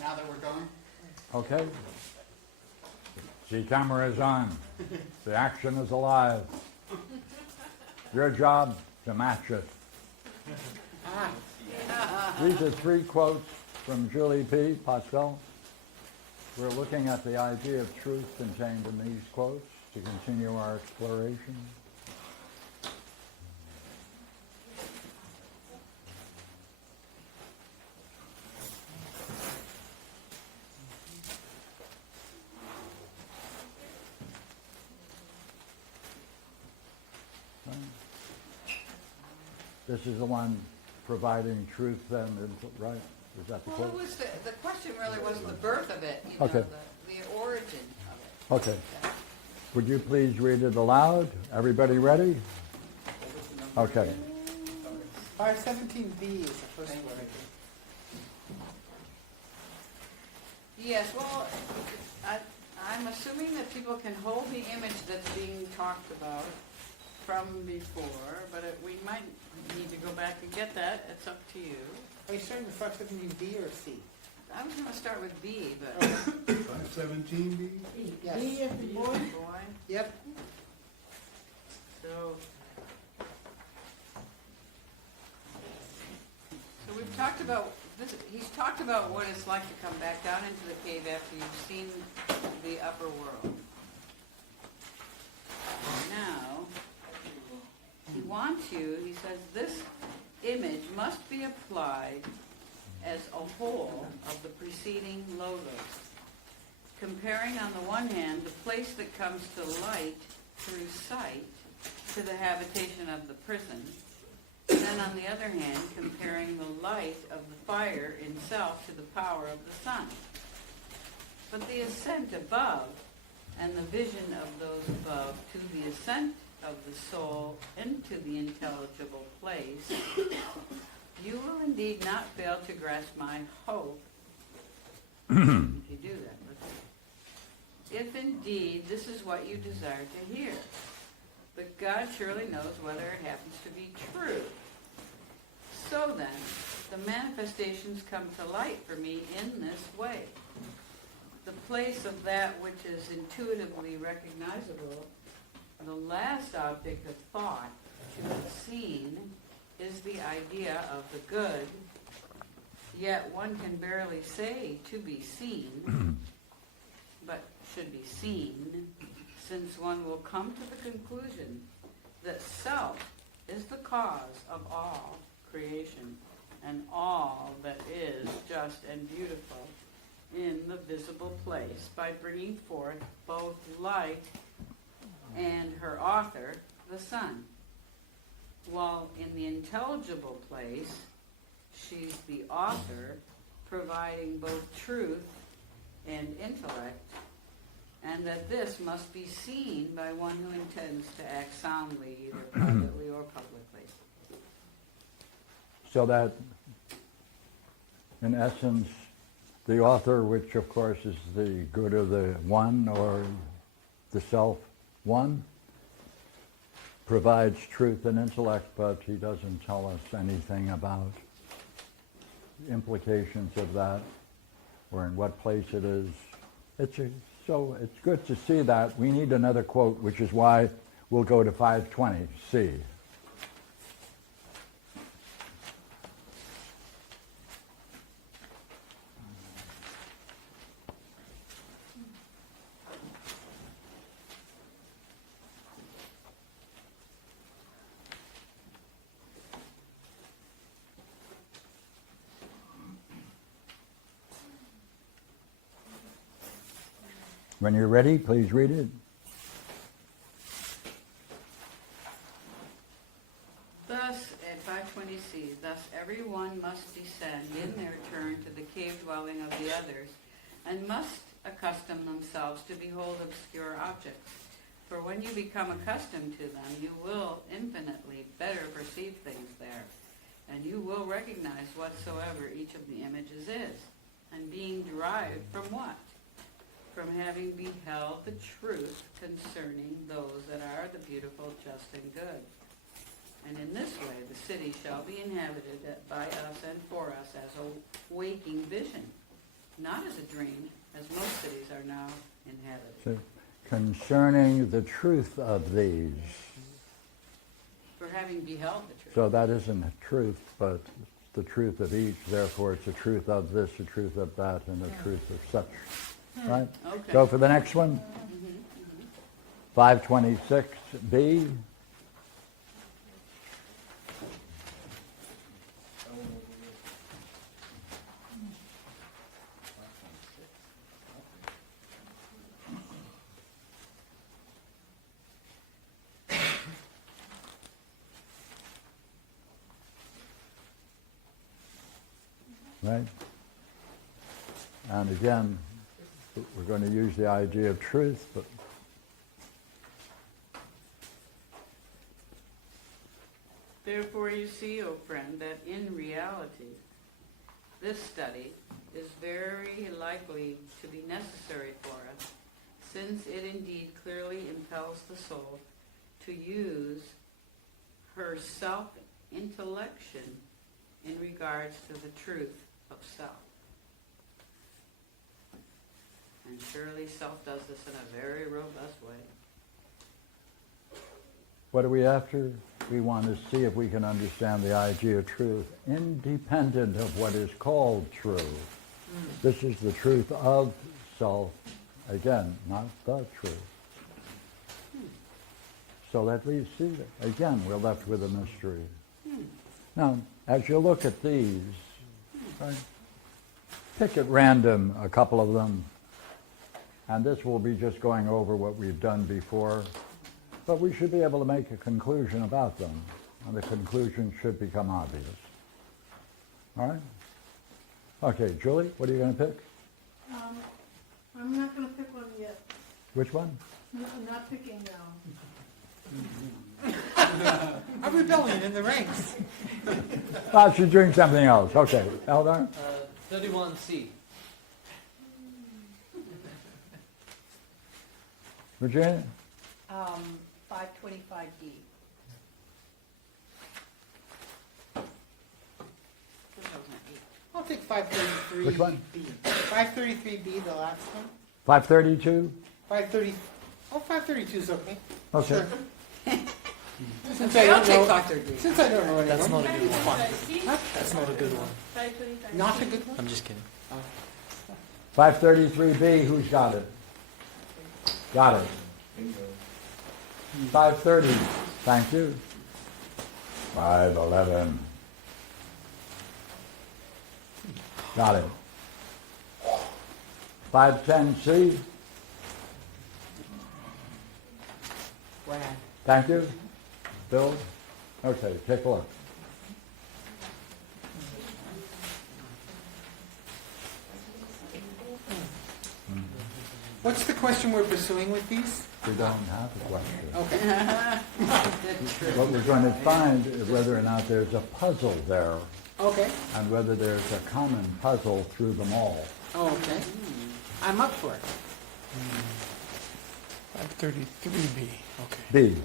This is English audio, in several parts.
Now that we're going? Okay. See, camera is on. The action is alive. Your job to match it. These are 3 quotes from Julie P. Pascal. We're looking at the idea of truth contained in these quotes to continue our exploration. This is the one providing truth then, right? Is that the Well, quote? it was the question really was the birth of it, you know, Okay. the origin of it. Okay. Would you please read it aloud? Everybody ready? Okay. 517B is the first one. Yes, well, I'm assuming that people can hold the image that's being talked about from before, but we might need to go back and get that. It's up to you. Are you starting with 517B or C? I was going to start with B, but 517B? Yes. B as the boy. boy. Yep. So we've talked about this. He's talked about what it's like to come back down into the cave after you've seen the upper world. Now, he wants you, he says, this image must be applied as a whole of the preceding logos, comparing on the one hand the place that comes to light through sight to the habitation of the prison, and then on the other hand comparing the light of the fire in self to the power of the sun. But the ascent above and the vision of those above to the ascent of the soul into the intelligible place, you will indeed not fail to grasp my hope if you do that. If indeed this is what you desire to hear. But God surely knows whether it happens to be true. So then, the manifestations come to light for me in this way. The place of that which is intuitively recognizable, the last object of thought to be seen, is the idea of the good, yet one can barely say to be seen, but should be seen, since one will come to the conclusion that self is the cause of all creation and all that is just and beautiful in the visible place by bringing forth both light and her author, the sun. While in the intelligible place, she's the author, providing both truth and intellect, and that this must be seen by one who intends to act soundly, either privately or publicly. So that, in essence, the author, which of course is the good of the one or the self one, provides truth and intellect, but he doesn't tell us anything about implications of that or in what place it is. So it's good to see that. We need another quote, which is why we'll go to 520C. When you're ready, please read it. Thus, at 520C, thus everyone must descend in their turn to the cave dwelling of the others, and must accustom themselves to behold obscure objects. For when you become accustomed to them, you will infinitely better perceive things there, and you will recognize whatsoever each of the images is, and being derived from what? From having beheld the truth concerning those that are the beautiful, just, and good. And in this way, the city shall be inhabited by us and for us as a waking vision, not as a dream, as most cities are now inhabited. So, concerning the truth of these. For having beheld the truth. So that isn't a truth, but the truth of each. Therefore, it's a truth of this, a truth of that, and a truth of such. Right? Okay. Go for the next one. 526B. Right? And again, we're going to use the idea of truth, but Therefore you see, O friend, that in reality, this study is very likely to be necessary for us, since it indeed clearly impels the soul to use her self-intellection in regards to the truth of self. And surely self does this in a very robust way. what are we after? We want to see if we can understand the idea of truth independent of what is called true. This is the truth of self, again, not the truth. So that leaves, see, again, we're left with a mystery. Now, as you look at these, right, pick at random a couple of them, and this will be just going over what we've done before, but we should be able to make a conclusion about them, and the conclusion should become obvious. All right? Okay, Julie, what are you going to pick? I'm not going to pick one yet. Which one? No, I'm not picking now. A rebellion in the ranks. Ah, she's doing something else. Okay, Eldar? 31C. Virginia? 525D. I'll take 533B. Which one? 533B, the last one. 532? 530. Oh, 532 is okay. Okay. Sure. Since Okay, I'll don't take know- 533. Since I don't know anymore. That's not a good it's one. fine. That's not a good one. 525. Not a good one? I'm just kidding. 533B, who's got it? Got it. 530, thank you. 511. Got it. 510C, Wow. thank you. Bill? Okay, take a look. What's the question we're pursuing with these? We don't have a question. Okay. That's true. What we're going to find is whether or not there's a puzzle there, Okay. and whether there's a common puzzle through them all. Oh, okay. I'm up for it. 533B, okay. B.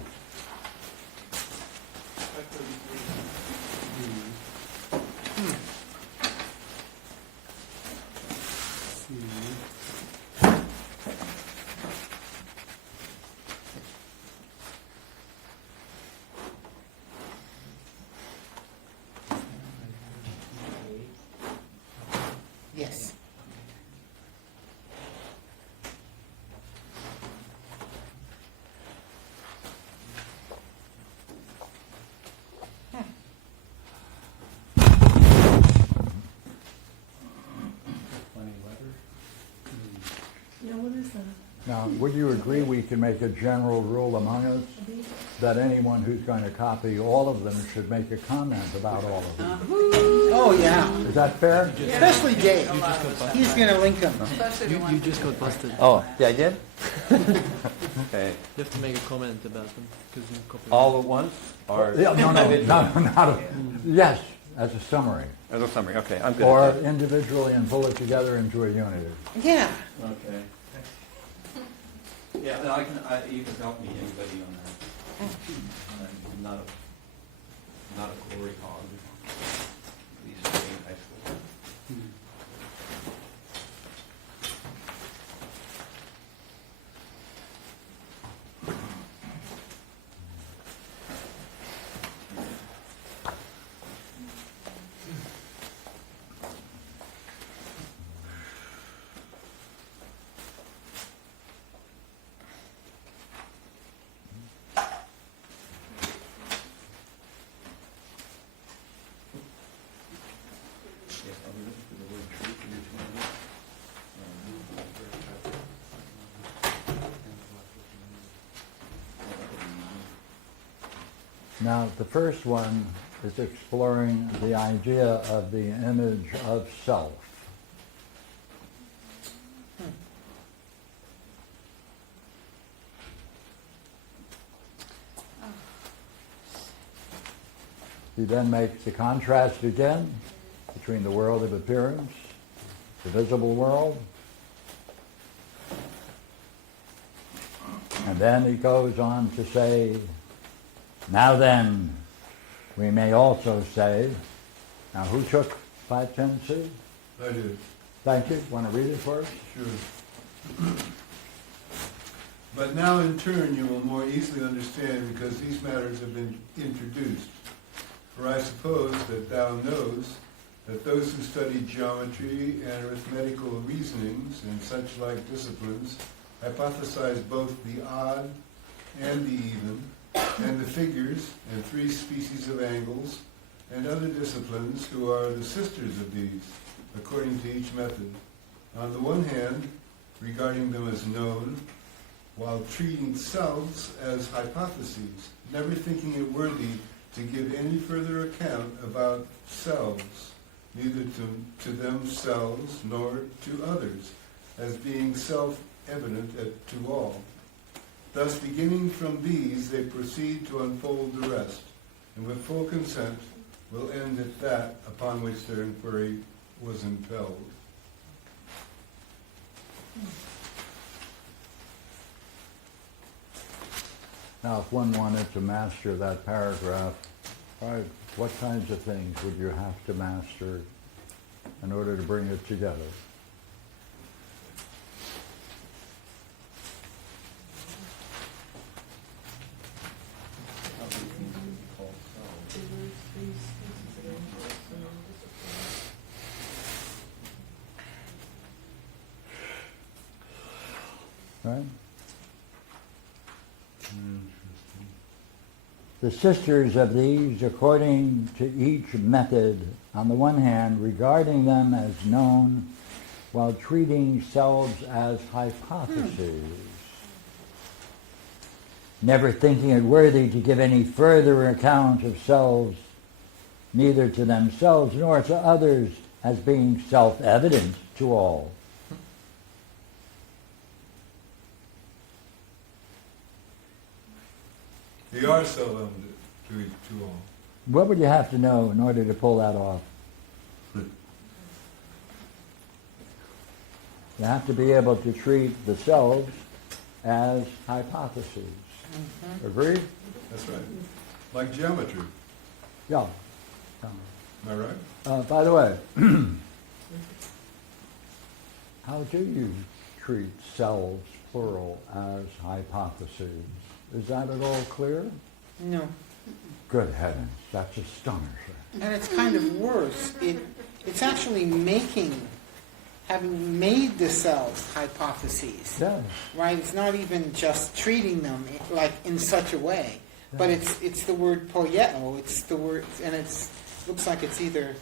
Yes. Yeah, what is that? Now, would you agree we can make a general rule among us that anyone who's going to copy all of them should make a comment about all of them? Oh, yeah. Is that fair? Especially Dave. He's going to link them. Especially the You ones just got busted. Oh, yeah, I did? Okay. You have to make a comment about them because you copied. All at once? Or Yeah, no, not a, yes, as a summary, as a summary? Okay, I'm good or at that. individually and pull it together into a unit. Yeah. Okay. Yeah, no, you can help me, anybody on that. I'm not not a glory hog. These are in high school. Yes, I'll be looking for the word truth in each one of these. Now, the first one is exploring the idea of the image of self. He then makes the contrast again between the world of appearance, the visible world, and then he goes on to say, now then, we may also say, now who took 510C? I did, Thank you. Want to read it for us? sure. But now in turn you will more easily understand because these matters have been introduced. For I suppose that thou knows that those who study geometry and arithmetical reasonings and such like disciplines hypothesize both the odd and the even, and the figures and three species of angles, and other disciplines who are the sisters of these, according to each method. On the one hand, regarding them as known, while treating selves as hypotheses, never thinking it worthy to give any further account about selves, neither to themselves nor to others, as being self-evident to all. Thus, beginning from these, they proceed to unfold the rest, and with full consent will end at that upon which their inquiry was impelled. Now, if one wanted to master that paragraph, what kinds of things would you have to master in order to bring it together? How these things would be called selves. Right? The sisters of these, according to each method, on the one hand, regarding them as known, while treating selves as hypotheses, never thinking it worthy to give any further account of selves, neither to themselves nor to others, as being self-evident to all. They are self-evident to all. What would you have to know in order to pull that off? You have to be able to treat the selves as hypotheses. Agreed? That's right. Like geometry. Yeah. Am I right? By the way, how do you treat selves, plural, as hypotheses? Is that at all clear? No. Good heavens, that's astonishing. And it's kind of worse. It's actually having made the selves hypotheses, Yes. right? It's not even just treating them like in such a way, but it's the word poieo. It's the word, and looks like it's either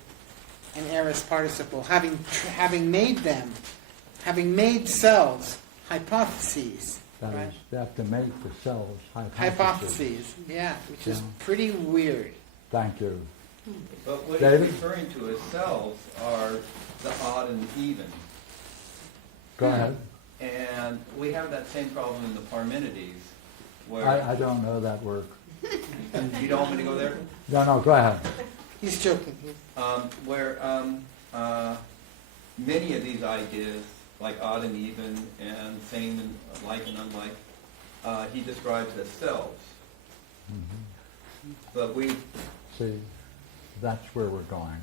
an aorist participle. Having made selves hypotheses. That Right. is, they have to make the selves hypotheses. Hypotheses, yeah, which is pretty weird. Thank you. But what David? he's referring to as selves are the odd and the even. Go ahead. And we have that same problem in the Parmenides, where I don't know that work. you don't want me to go there? No, go ahead. He's joking. Where many of these ideas, like odd and even, and same and like and unlike, he describes as selves. But we See, that's where we're going.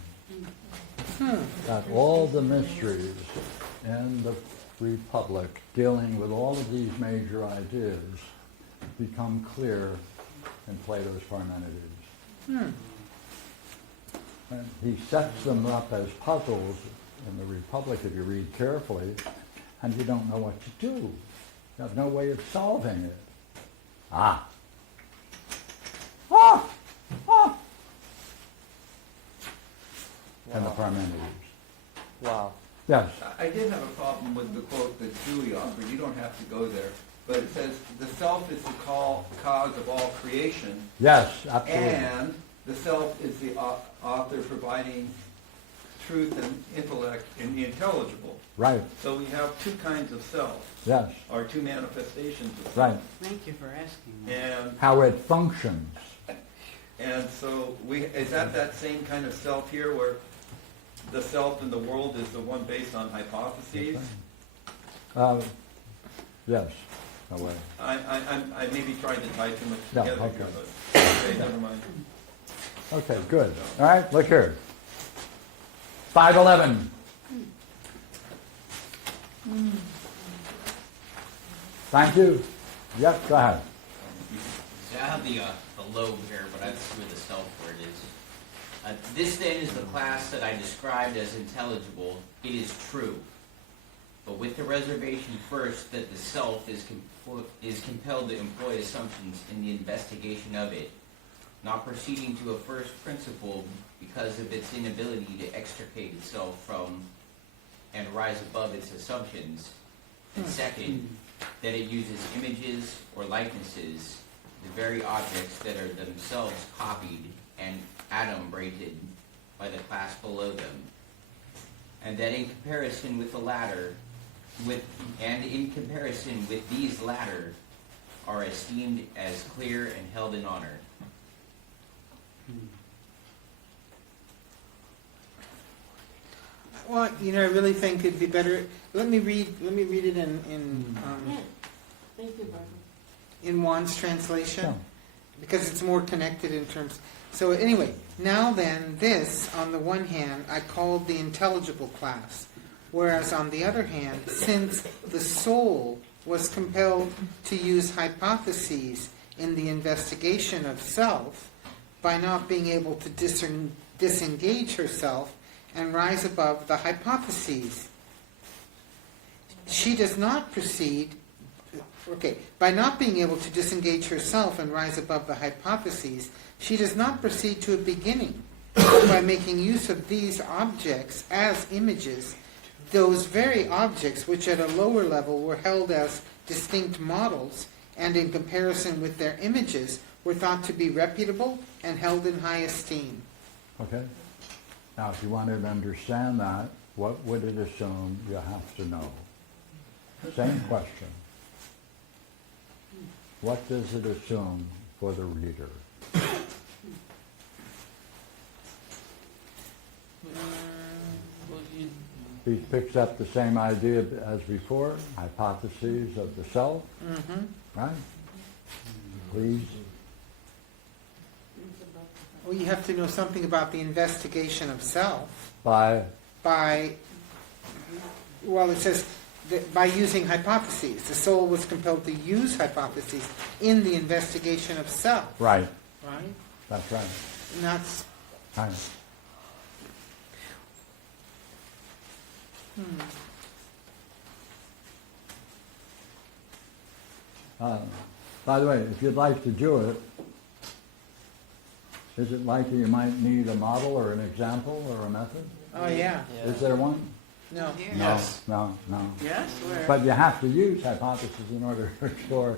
That all the mysteries in the Republic dealing with all of these major ideas become clear in Plato's Parmenides. And he sets them up as puzzles in the Republic, if you read carefully, and you don't know what to do. You have no way of solving it. Ah! And the Parmenides. Wow. Yes. I did have a problem with the quote that Julie offered. You don't have to go there. But it says, the self is the cause of all creation, Yes, absolutely. and the self is the author providing truth and intellect in the intelligible. Right. So we have two kinds of self, Yes. or two manifestations of self. Right. Thank you for asking that. And How it functions. so is that same kind of self here, where the self in the world is the one based on hypotheses? Yes. No way. I may be trying to tie too much No, together okay. here, but okay, never mind. Okay, good. All right, look here. 511. Thank you. Yep, go ahead. So I have the lobe here, but that's where the self word is. This then is the class that I described as intelligible. It is true. But with the reservation first that the self is compelled to employ assumptions in the investigation of it, not proceeding to a first principle because of its inability to extricate itself from and rise above its assumptions. And second, that it uses images or likenesses, the very objects that are themselves copied and adumbrated by the class below them. And that in comparison with the latter, in comparison with these latter, are esteemed as clear and held in honor. Well, I really think it'd be better. Let me read it in Thank you, Barbara. in Juan's translation, Yeah. because it's more connected in terms. So anyway, now then, this, on the one hand, I called the intelligible class, whereas on the other hand, since the soul was compelled to use hypotheses in the investigation of self, by not being able to disengage herself and rise above the hypotheses, she does not proceed. By not being able to disengage herself and rise above the hypotheses, she does not proceed to a beginning by making use of these objects as images, those very objects which at a lower level were held as distinct models, and in comparison with their images were thought to be reputable and held in high esteem. Okay? Now, if you wanted to understand that, what would it assume you have to know? Same question. What does it assume for the reader? He picks up the same idea as before, hypotheses of the self, right? Please. Well, you have to know something about the investigation of self By, it says that by using hypotheses. The soul was compelled to use hypotheses in the investigation of self. right, Right? that's right. And that's, Right. By the way, if you'd like to do it, is it likely you might need a model or an example or a method? oh yeah. Is there one? No. Yes. No. Yes? Where? But you have to use hypotheses in order to explore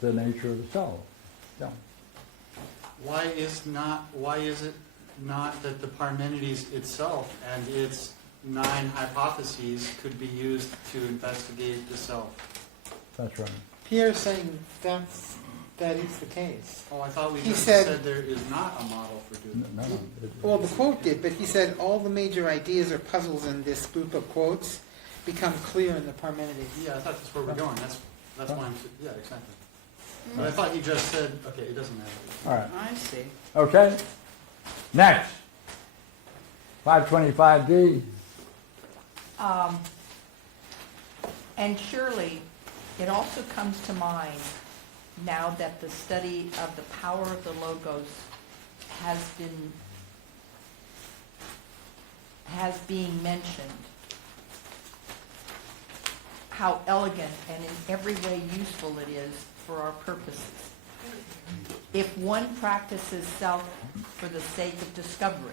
the nature of the self. Yeah. Why is it not that the Parmenides itself and its 9 hypotheses could be used to investigate the self? That's right. Pierre's saying that is the case. Oh, I thought we He just said- said there is not a model for doing No, it. Well, the quote did, but he said all the major ideas or puzzles in this group of quotes become clear in the Parmenides. Yeah, I thought that's where we're going. That's why I'm, yeah, exactly. But I thought you just said, okay, it doesn't matter. All right. I see. Okay. Next, 525D. And surely, it also comes to mind now that the study of the power of the logos has been mentioned, how elegant and in every way useful it is for our purposes. If one practices self for the sake of discovery,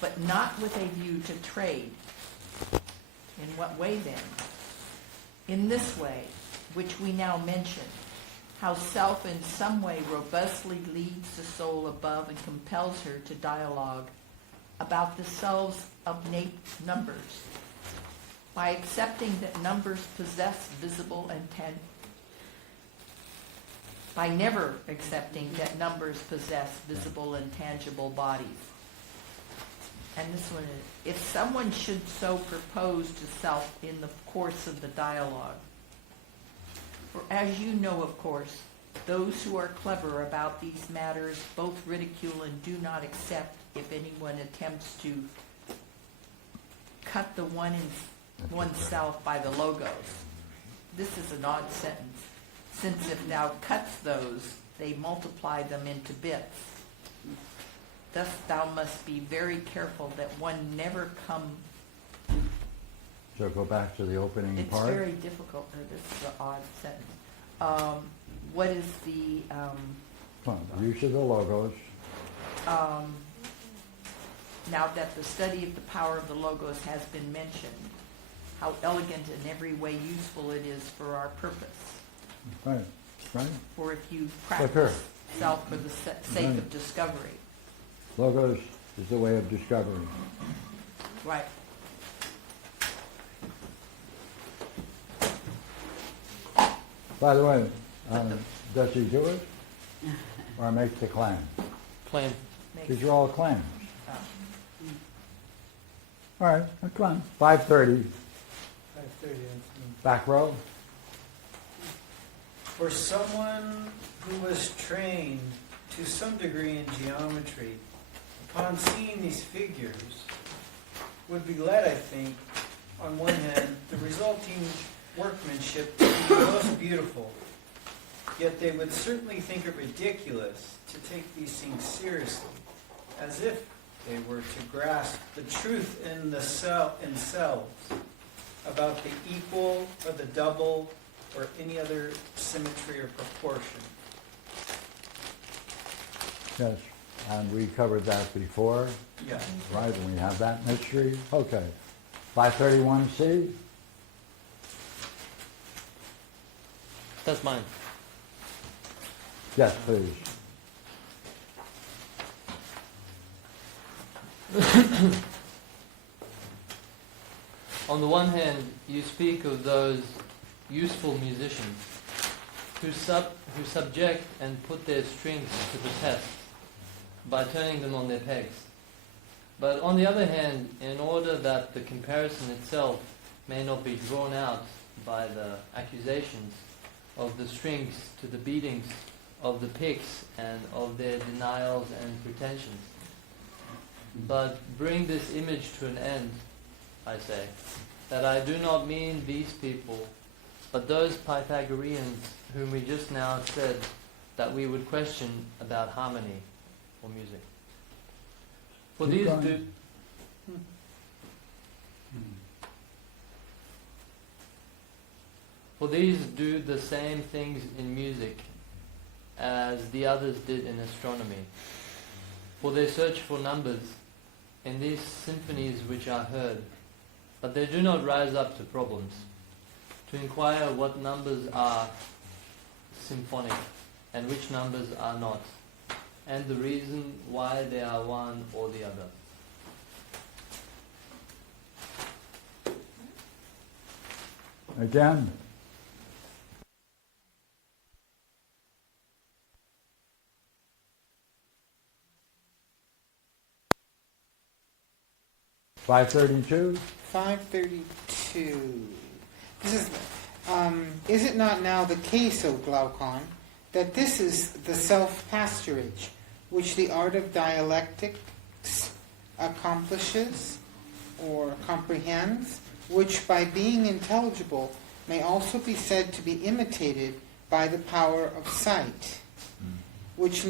but not with a view to trade, in what way then? In this way, which we now mention, how self in some way robustly leads the soul above and compels her to dialogue about the selves of numbers, by accepting that numbers possess visible and by never accepting that numbers possess visible and tangible bodies. And this one is, if someone should so propose to self in the course of the dialogue, for as you know, of course, those who are clever about these matters both ridicule and do not accept if anyone attempts to cut the one in oneself by the logos. This is an odd sentence, since if thou cuts those, they multiply them into bits. Thus thou must be very careful that one never come. So go back to the opening It's part. very difficult. This is an odd sentence. What is the Come on, use of the logos. now that the study of the power of the logos has been mentioned, how elegant and every way useful it is for our purpose. Right, right. For if you Look here. practice self for the sake Right. of discovery. Logos is the way of discovery. Right. By the way, does he do it or make the claim? Claim. These are all claims. Oh. All right, come on. 530, 5:30, back row. For someone who was trained to some degree in geometry, upon seeing these figures, would be led, I think, on one hand, the resulting workmanship to be most beautiful. Yet they would certainly think it ridiculous to take these things seriously, as if they were to grasp the truth in themselves about the equal or the double or any other symmetry or proportion. Yes, and we covered that before, Yeah. right? And we have that mystery. Okay. 531C. That's mine. Yes, please. On the one hand, you speak of those useful musicians who subject and put their strings to the test by turning them on their pegs. But on the other hand, in order that the comparison itself may not be drawn out by the accusations of the strings to the beatings of the picks and of their denials and pretensions, but bring this image to an end, I say, that I do not mean these people, but those Pythagoreans whom we just now said that we would question about harmony or music. For Keep these going. do For these do the same things in music as the others did in astronomy. For they search for numbers in these symphonies which are heard, but they do not rise up to problems, to inquire what numbers are symphonic and which numbers are not, and the reason why they are one or the other. Again. $532. 532. This is it not now the case, O Glaucon, that this is the self-pasturage, which the art of dialectics accomplishes or comprehends, which by being intelligible may also be said to be imitated by the power of sight, which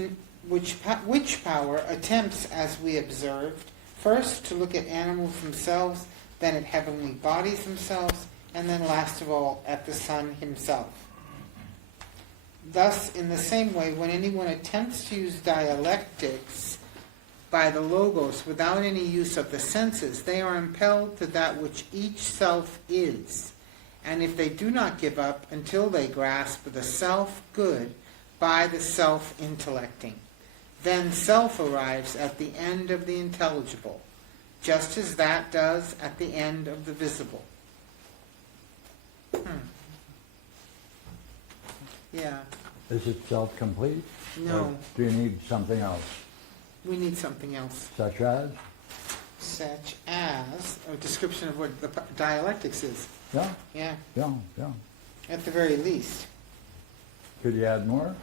power attempts, as we observed, first to look at animals themselves, then at heavenly bodies themselves, and then last of all at the sun himself. Thus, in the same way, when anyone attempts to use dialectics by the logos without any use of the senses, they are impelled to that which each self is. And if they do not give up until they grasp the self-good by the self-intellecting, then self arrives at the end of the intelligible, just as that does at the end of the visible. Yeah. Is it self-complete? No. Or do you need something else? We need something else. Such as? Such as a description of what the dialectics is. Yeah, Yeah, yeah, yeah. at the very least. Could you add more?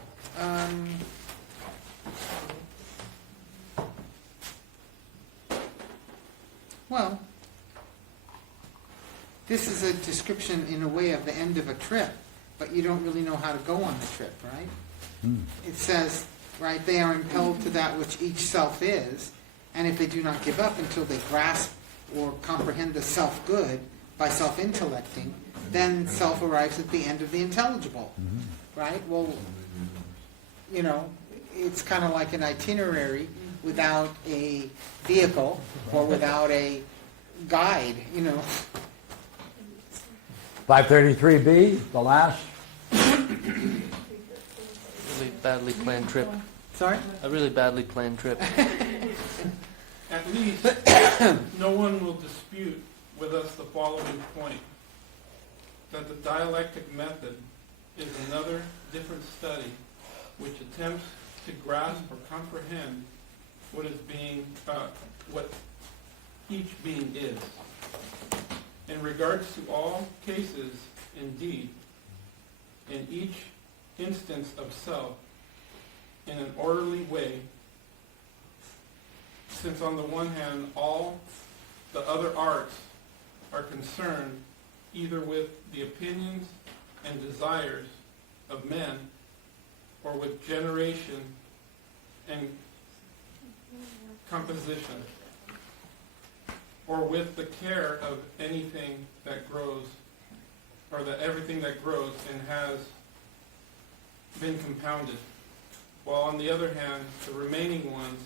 Well, this is a description in a way of the end of a trip, but you don't really know how to go on the trip, right? It says, right, they are impelled to that which each self is, and if they do not give up until they grasp or comprehend the self-good by self-intellecting, then self arrives at the end of the intelligible, right? Well, you know, it's kind of like an itinerary without a vehicle or without a guide, you know. 533B, the last. Really badly planned trip. Sorry? A really badly planned trip. At least, no one will dispute with us the following point, that the dialectic method is another different study which attempts to grasp or comprehend what is being, what each being is. In regards to all cases, indeed, in each instance of self, in an orderly way, since on the one hand all the other arts are concerned either with the opinions and desires of men or with generation and composition, or with the care of anything that grows, or that everything that grows and has been compounded, while on the other hand, the remaining ones,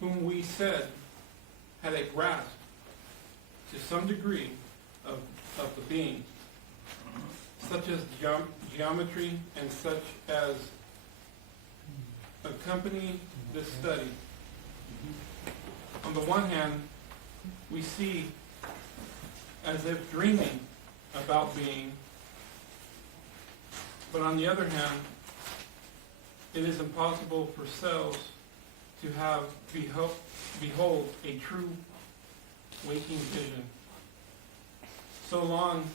whom we said had a grasp to some degree of the being, such as geometry and such as accompany this study. On the one hand, we see as if dreaming about being, but on the other hand, it is impossible for selves to have behold a true waking vision, so long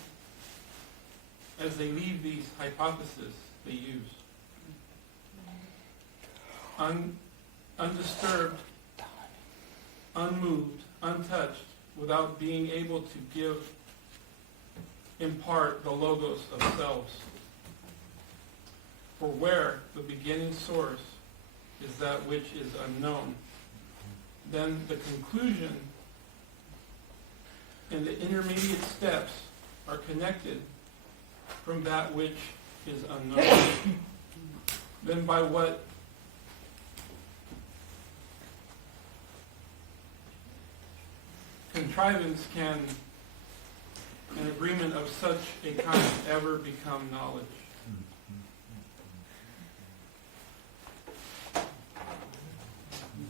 as they leave these hypotheses they use. Undisturbed, unmoved, untouched, without being able to impart the logos of selves. For where the beginning source is that which is unknown, then the conclusion and the intermediate steps are connected from that which is unknown. Then by what contrivance can an agreement of such a kind ever become knowledge?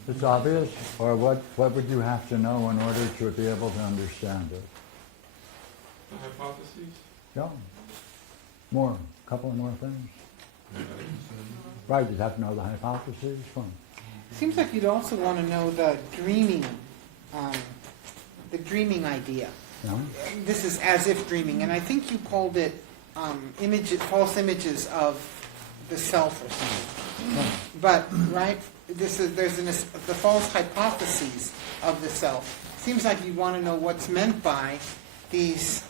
It's obvious, or what would you have to know in order to be able to understand it? The hypotheses? Yeah. More, a couple more things. Right, you have to know the hypotheses. Fine. Seems like you'd also want to know the dreaming idea. Yeah. This is as if dreaming, and I think you called it false images of the self or something. But, right, the false hypotheses of the self. Seems like you want to know what's meant by these,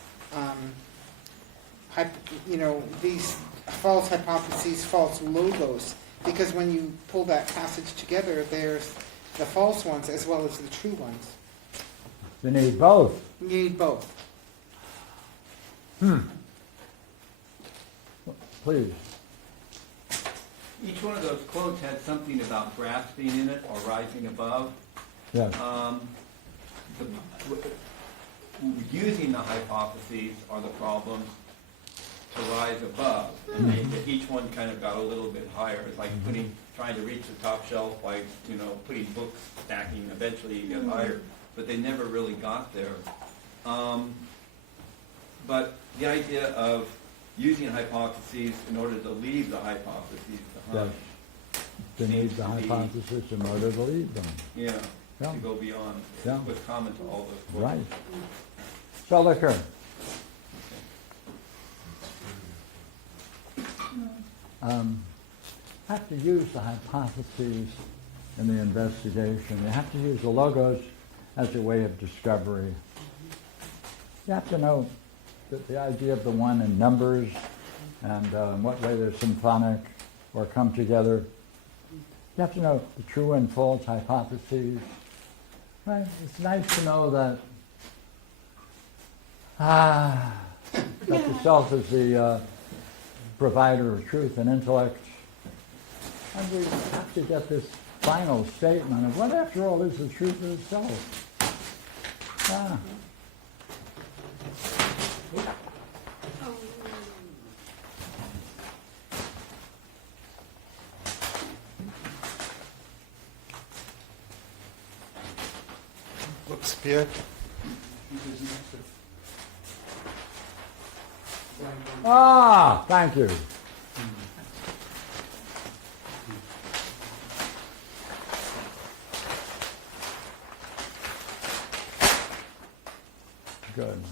these false hypotheses, false logos. Because when you pull that passage together, there's the false ones as well as the true ones. You need both. You need both. Please. Each one of those quotes had something about grasping in it or rising above. Yes. Using the hypotheses are the problems to rise above. And each one kind of got a little bit higher. It's like trying to reach the top shelf by, putting books, stacking. Eventually you get higher. But they never really got there. But the idea of using hypotheses in order to leave the hypotheses behind. Yes. You need the hypothesis in order to lead them. Yeah, Yeah. to go beyond. Yeah. It was common to all those quotes. Right. So look here. Have to use the hypotheses in the investigation. You have to use the logos as a way of discovery. You have to know the idea of the one in numbers and what way they're symphonic or come together. You have to know the true and false hypotheses. Right? It's nice to know that that the self is the provider of truth and intellect. And we have to get this final statement of what, after all, is the truth of the self. Ah. Looks good. Ah, thank you. Good.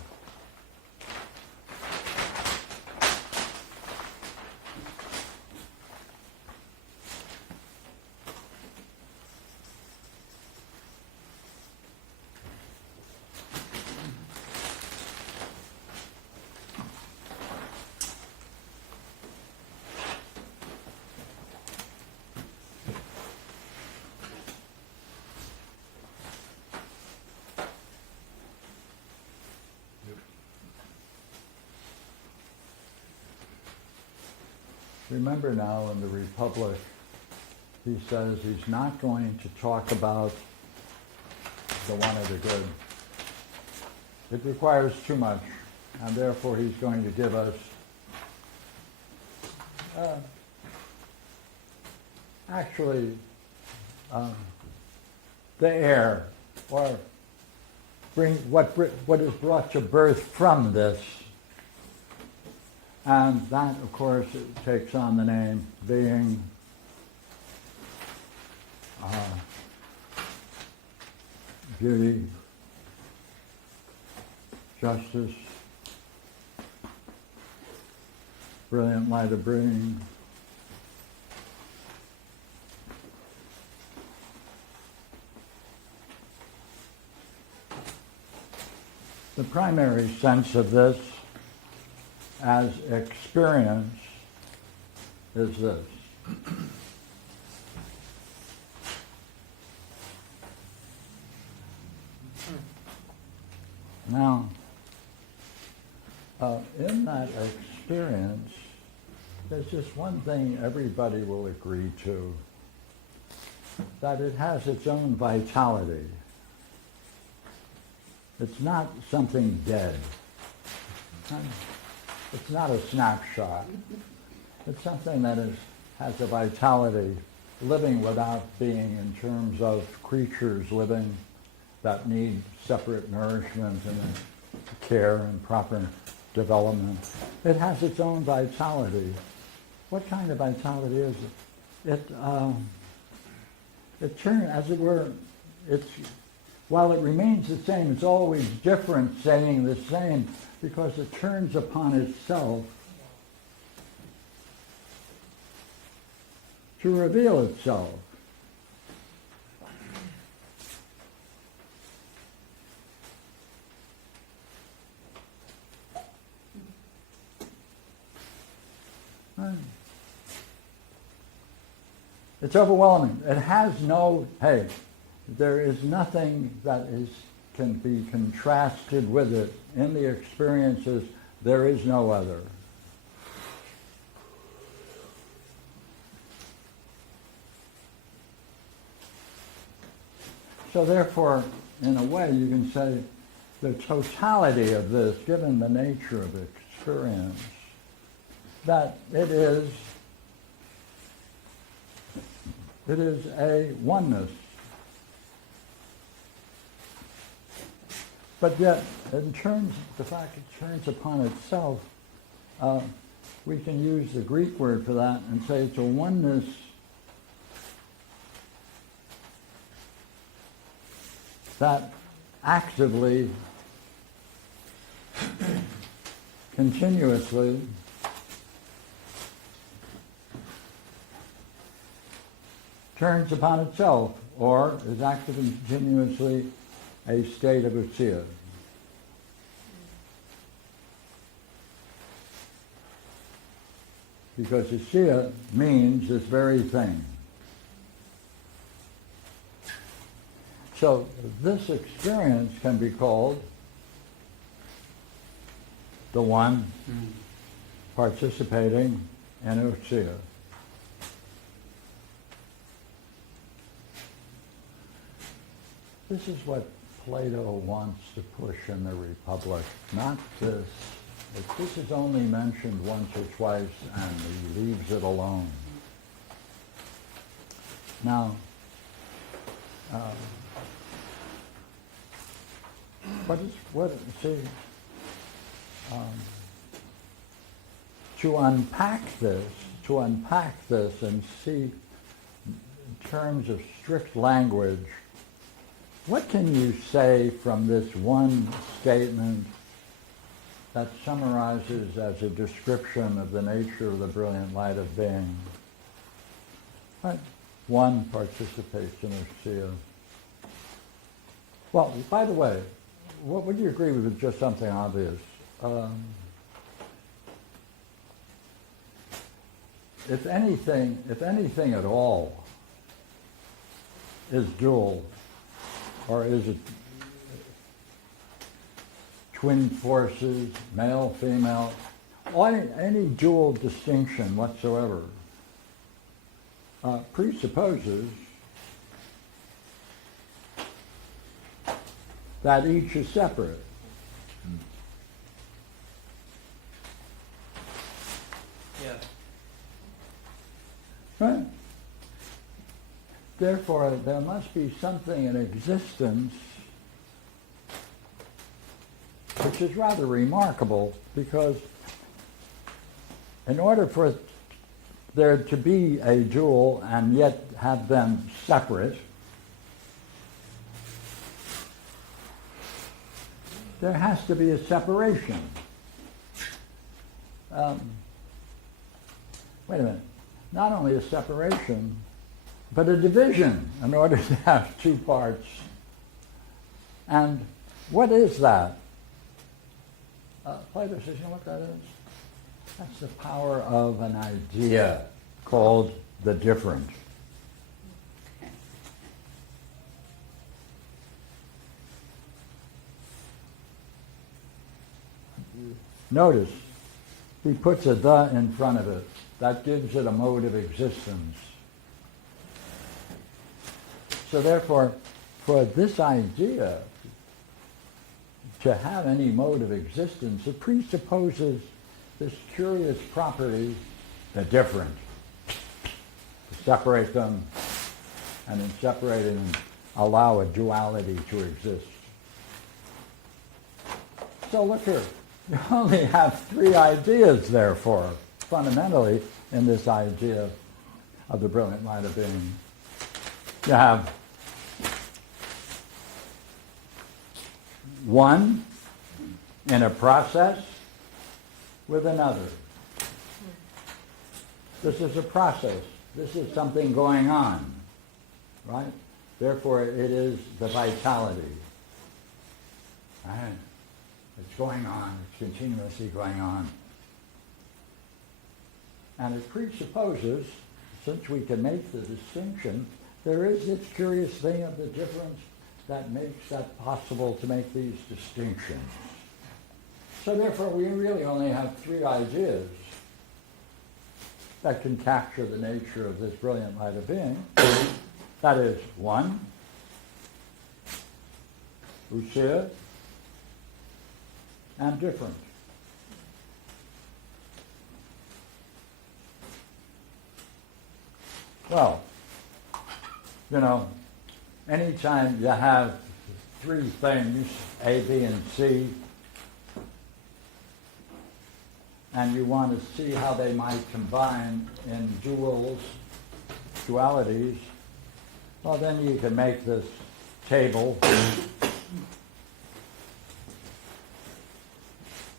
Remember now in the Republic, he says he's not going to talk about the one of the good. It requires too much, and therefore he's going to give us the air, or bring what is brought to birth from this. And that, of course, it takes on the name being, beauty, justice, brilliant light of being, the primary sense of this as experience is this. Now, in that experience, there's just one thing everybody will agree to, that it has its own vitality. It's not something dead. It's not a snapshot. It's something that has a vitality, living without being, in terms of creatures living that need separate nourishment and care and proper development. It has its own vitality. What kind of vitality is it? It turns, as it were, while it remains the same, it's always different, saying the same, because it turns upon itself to reveal itself. Right. It's overwhelming. It has no, hey, there is nothing that can be contrasted with it. In the experiences, there is no other. So therefore, in a way, you can say the totality of this, given the nature of experience, that it is a oneness. But yet, the fact it turns upon itself, we can use the Greek word for that and say it's a oneness that actively, continuously turns upon itself, or is active and continuously a state of usia. Because usia means this very thing. So this experience can be called the one participating in usia. This is what Plato wants to push in the Republic, not this. This is only mentioned once or twice and he leaves it alone. Now, to unpack this and see in terms of strict language, what can you say from this one statement that summarizes as a description of the nature of the brilliant light of being? Right? One participates in usia. Well, by the way, would you agree with just something obvious? If anything at all is dual, or is it twin forces, male, female, any dual distinction whatsoever presupposes that each is separate. Yes. Right? Therefore, there must be something in existence which is rather remarkable, because in order for there to be a dual and yet have them separate, there has to be a separation. Wait a minute. Not only a separation, but a division in order to have two parts. And what is that? Plato says, you know what that is? That's the power of an idea called the different. Notice, he puts a "the" in front of it. That gives it a mode of existence. So therefore, for this idea to have any mode of existence, it presupposes this curious property, the different. To separate them, and in separating them, allow a duality to exist. So look here. You only have three ideas, therefore, fundamentally, in this idea of the brilliant light of being. You have one in a process with another. This is a process. this is something going on, right? Therefore, it is the vitality. Right? It's going on, it's continuously going on. And it presupposes, since we can make the distinction, there is this curious thing of the difference that makes that possible to make these distinctions. So therefore, we really only have three ideas that can capture the nature of this brilliant light of being. That is, one, ousia, and different. Well, you know, anytime you have three things, A, B, and C, and you want to see how they might combine in dualities, well, then you can make this table,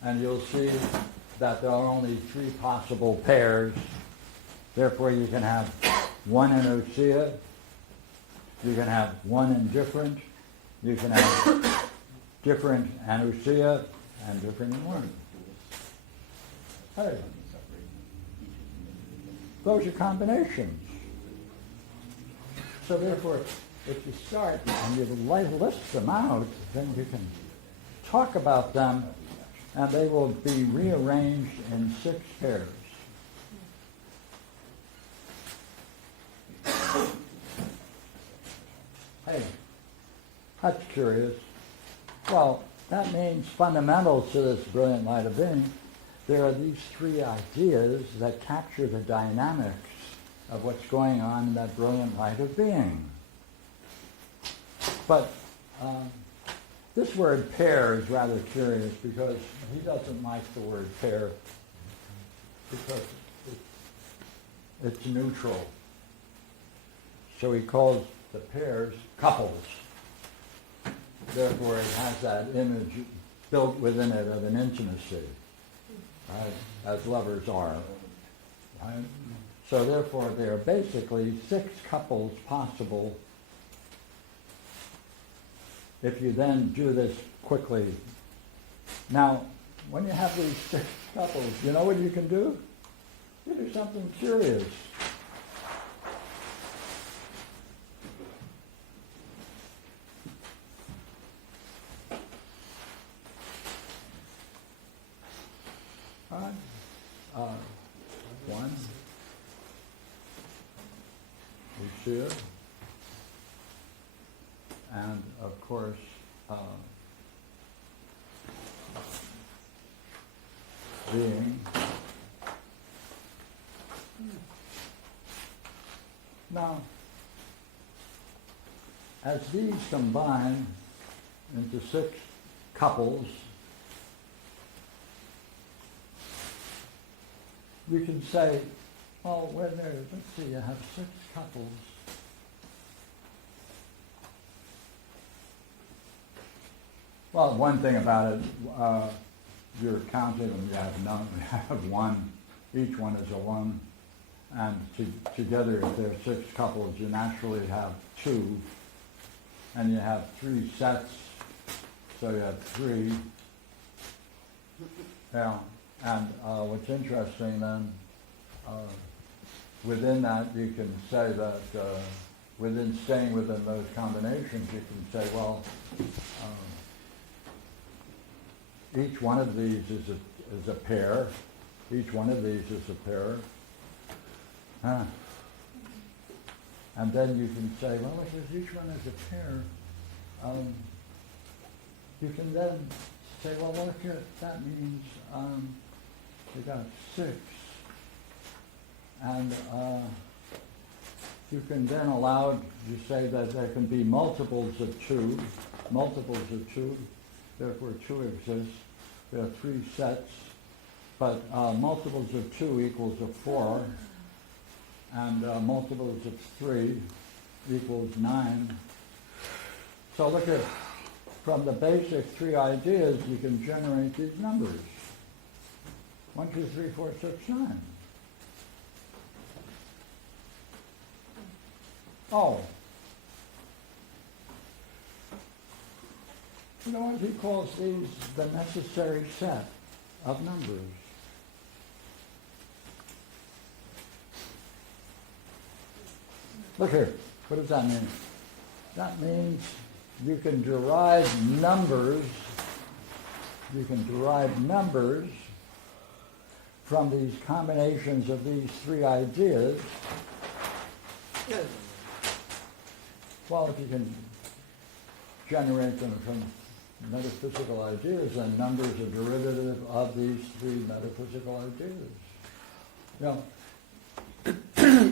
and you'll see that there are only three possible pairs. Therefore, you can have one in ousia, you can have one in different, you can have different and ousia, and different in one. Hey, those are combinations. So therefore, if you start and you list them out, then you can talk about them, and they will be rearranged in 6 pairs. Hey, that's curious. Well, that means fundamental to this brilliant light of being, there are these 3 ideas that capture the dynamics of what's going on in that brilliant light of being. But this word pair is rather curious because he doesn't like the word pair because it's neutral. So he calls the pairs couples. Therefore, it has that image built within it of an intimacy, right? As lovers are. Right? So therefore, there are basically 6 couples possible. If you then do this quickly. Now, when you have these 6 couples, you know what you can do? You do something curious. One, ousia, and of course, being. Now, as these combine into 6 couples, we can say, oh, let's see, you have 6 couples. Well, one thing about it, you're counting them, you have none, you have 1, each one is a 1, and together if there are 6 couples, you naturally have 2, and you have 3 sets, so you have 3. Yeah. And what's interesting then, within that you can say that staying within those combinations, you can say, well, each one of these is a pair. Each one of these is a pair. And then you can say, well, if each one is a pair, you can then say, well, look here, that means we got 6, and you can then you say that there can be multiples of 2, therefore 2 exists. There are 3 sets, but multiples of 2 equals a 4, and multiples of 3 equals 9. So look at, from the basic 3 ideas, you can generate these numbers. 1, 2, 3, 4, 6, 9. Oh. You know what he calls these the necessary set of numbers. Look here, what does that mean? That means you can derive numbers from these combinations of these three ideas. Well, if you can generate them from metaphysical ideas, then numbers are derivative of these three metaphysical ideas. Yeah.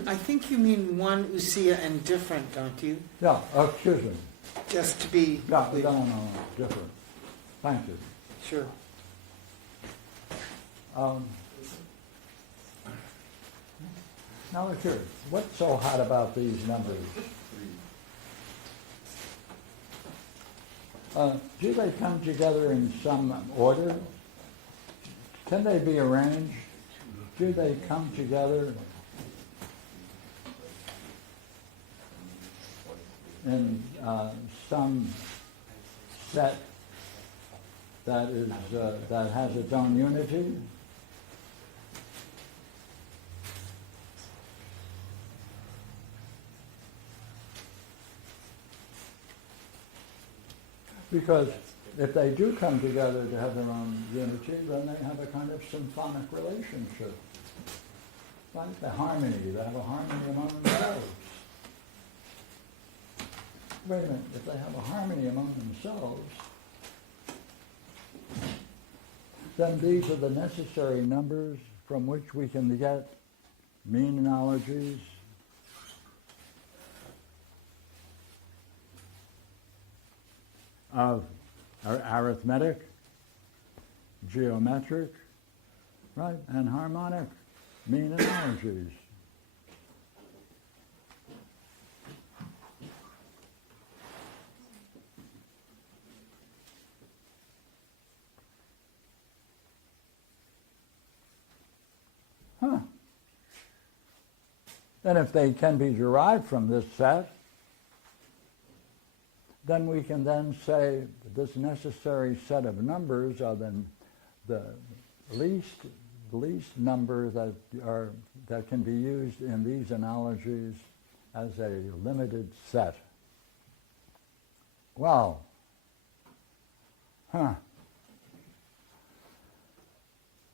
I think you mean one ousia and different, don't you? Yeah, excuse me. Just to be Yeah, clear. no, different. Thank you. Sure. Now look here, what's so hot about these numbers? Do they come together in some order? Can they be arranged? Do they come together in some set that is that has its own unity? Because if they do come together to have their own unity, then they have a kind of symphonic relationship. Like the harmony, they have a harmony among themselves. Wait a minute, if they have a harmony among themselves, then these are the necessary numbers from which we can get mean analogies, of arithmetic, geometric, right, and harmonic mean analogies. Huh. And if they can be derived from this set, then we can then say this necessary set of numbers are then the least number that can be used in these analogies as a limited set. Wow. Huh.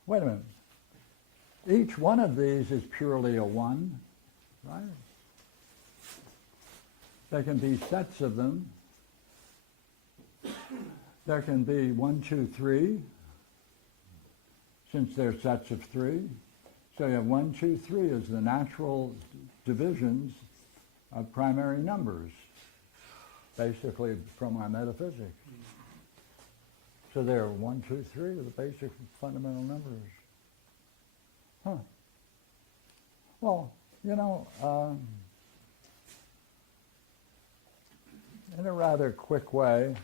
Wait a minute. Each one of these is purely a one, right? There can be sets of them. There can be 1, 2, 3, since they're sets of 3. So you have 1, 2, 3 as the natural divisions of primary numbers, basically from our metaphysics. So there are 1, 2, 3 are the basic fundamental numbers. Huh. Well, you know, in a rather quick way,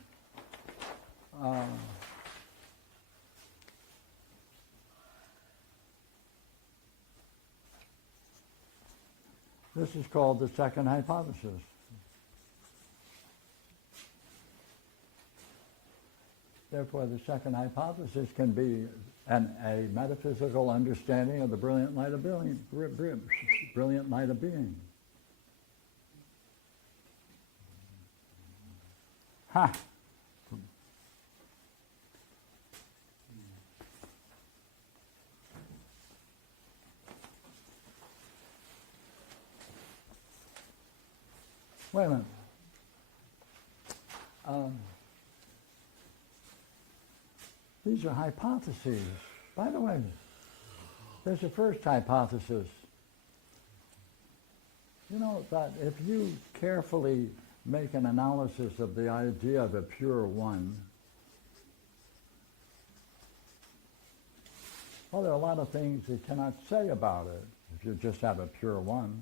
this is called the second hypothesis. Therefore, the second hypothesis can be a metaphysical understanding of the brilliant light of being. Brilliant light of being. Ha! Wait a minute. These are hypotheses. By the way, there's a first hypothesis. You know, that if you carefully make an analysis of the idea of a pure one, well, there are a lot of things you cannot say about it if you just have a pure one.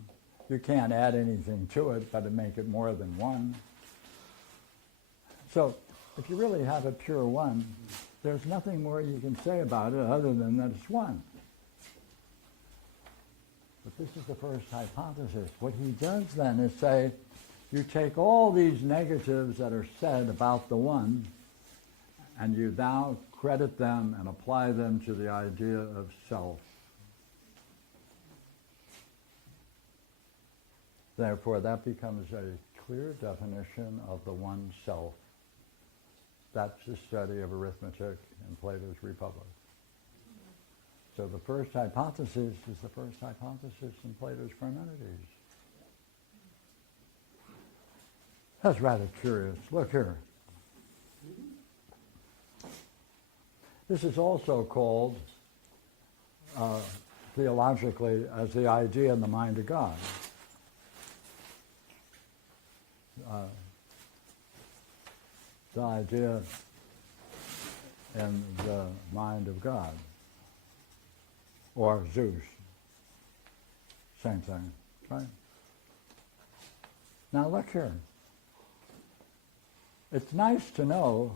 You can't add anything to it but to make it more than one. So if you really have a pure one, there's nothing more you can say about it other than that it's one. But this is the first hypothesis. What he does then is say, you take all these negatives that are said about the one, and you now credit them and apply them to the idea of self. Therefore, that becomes a clear definition of the one self. That's the study of arithmetic in Plato's Republic. So the first hypothesis is the first hypothesis in Plato's Parmenides. That's rather curious. Look here. This is also called, theologically, as the idea in the mind of God. The idea in the mind of God, or Zeus, same thing, right? Now look here. It's nice to know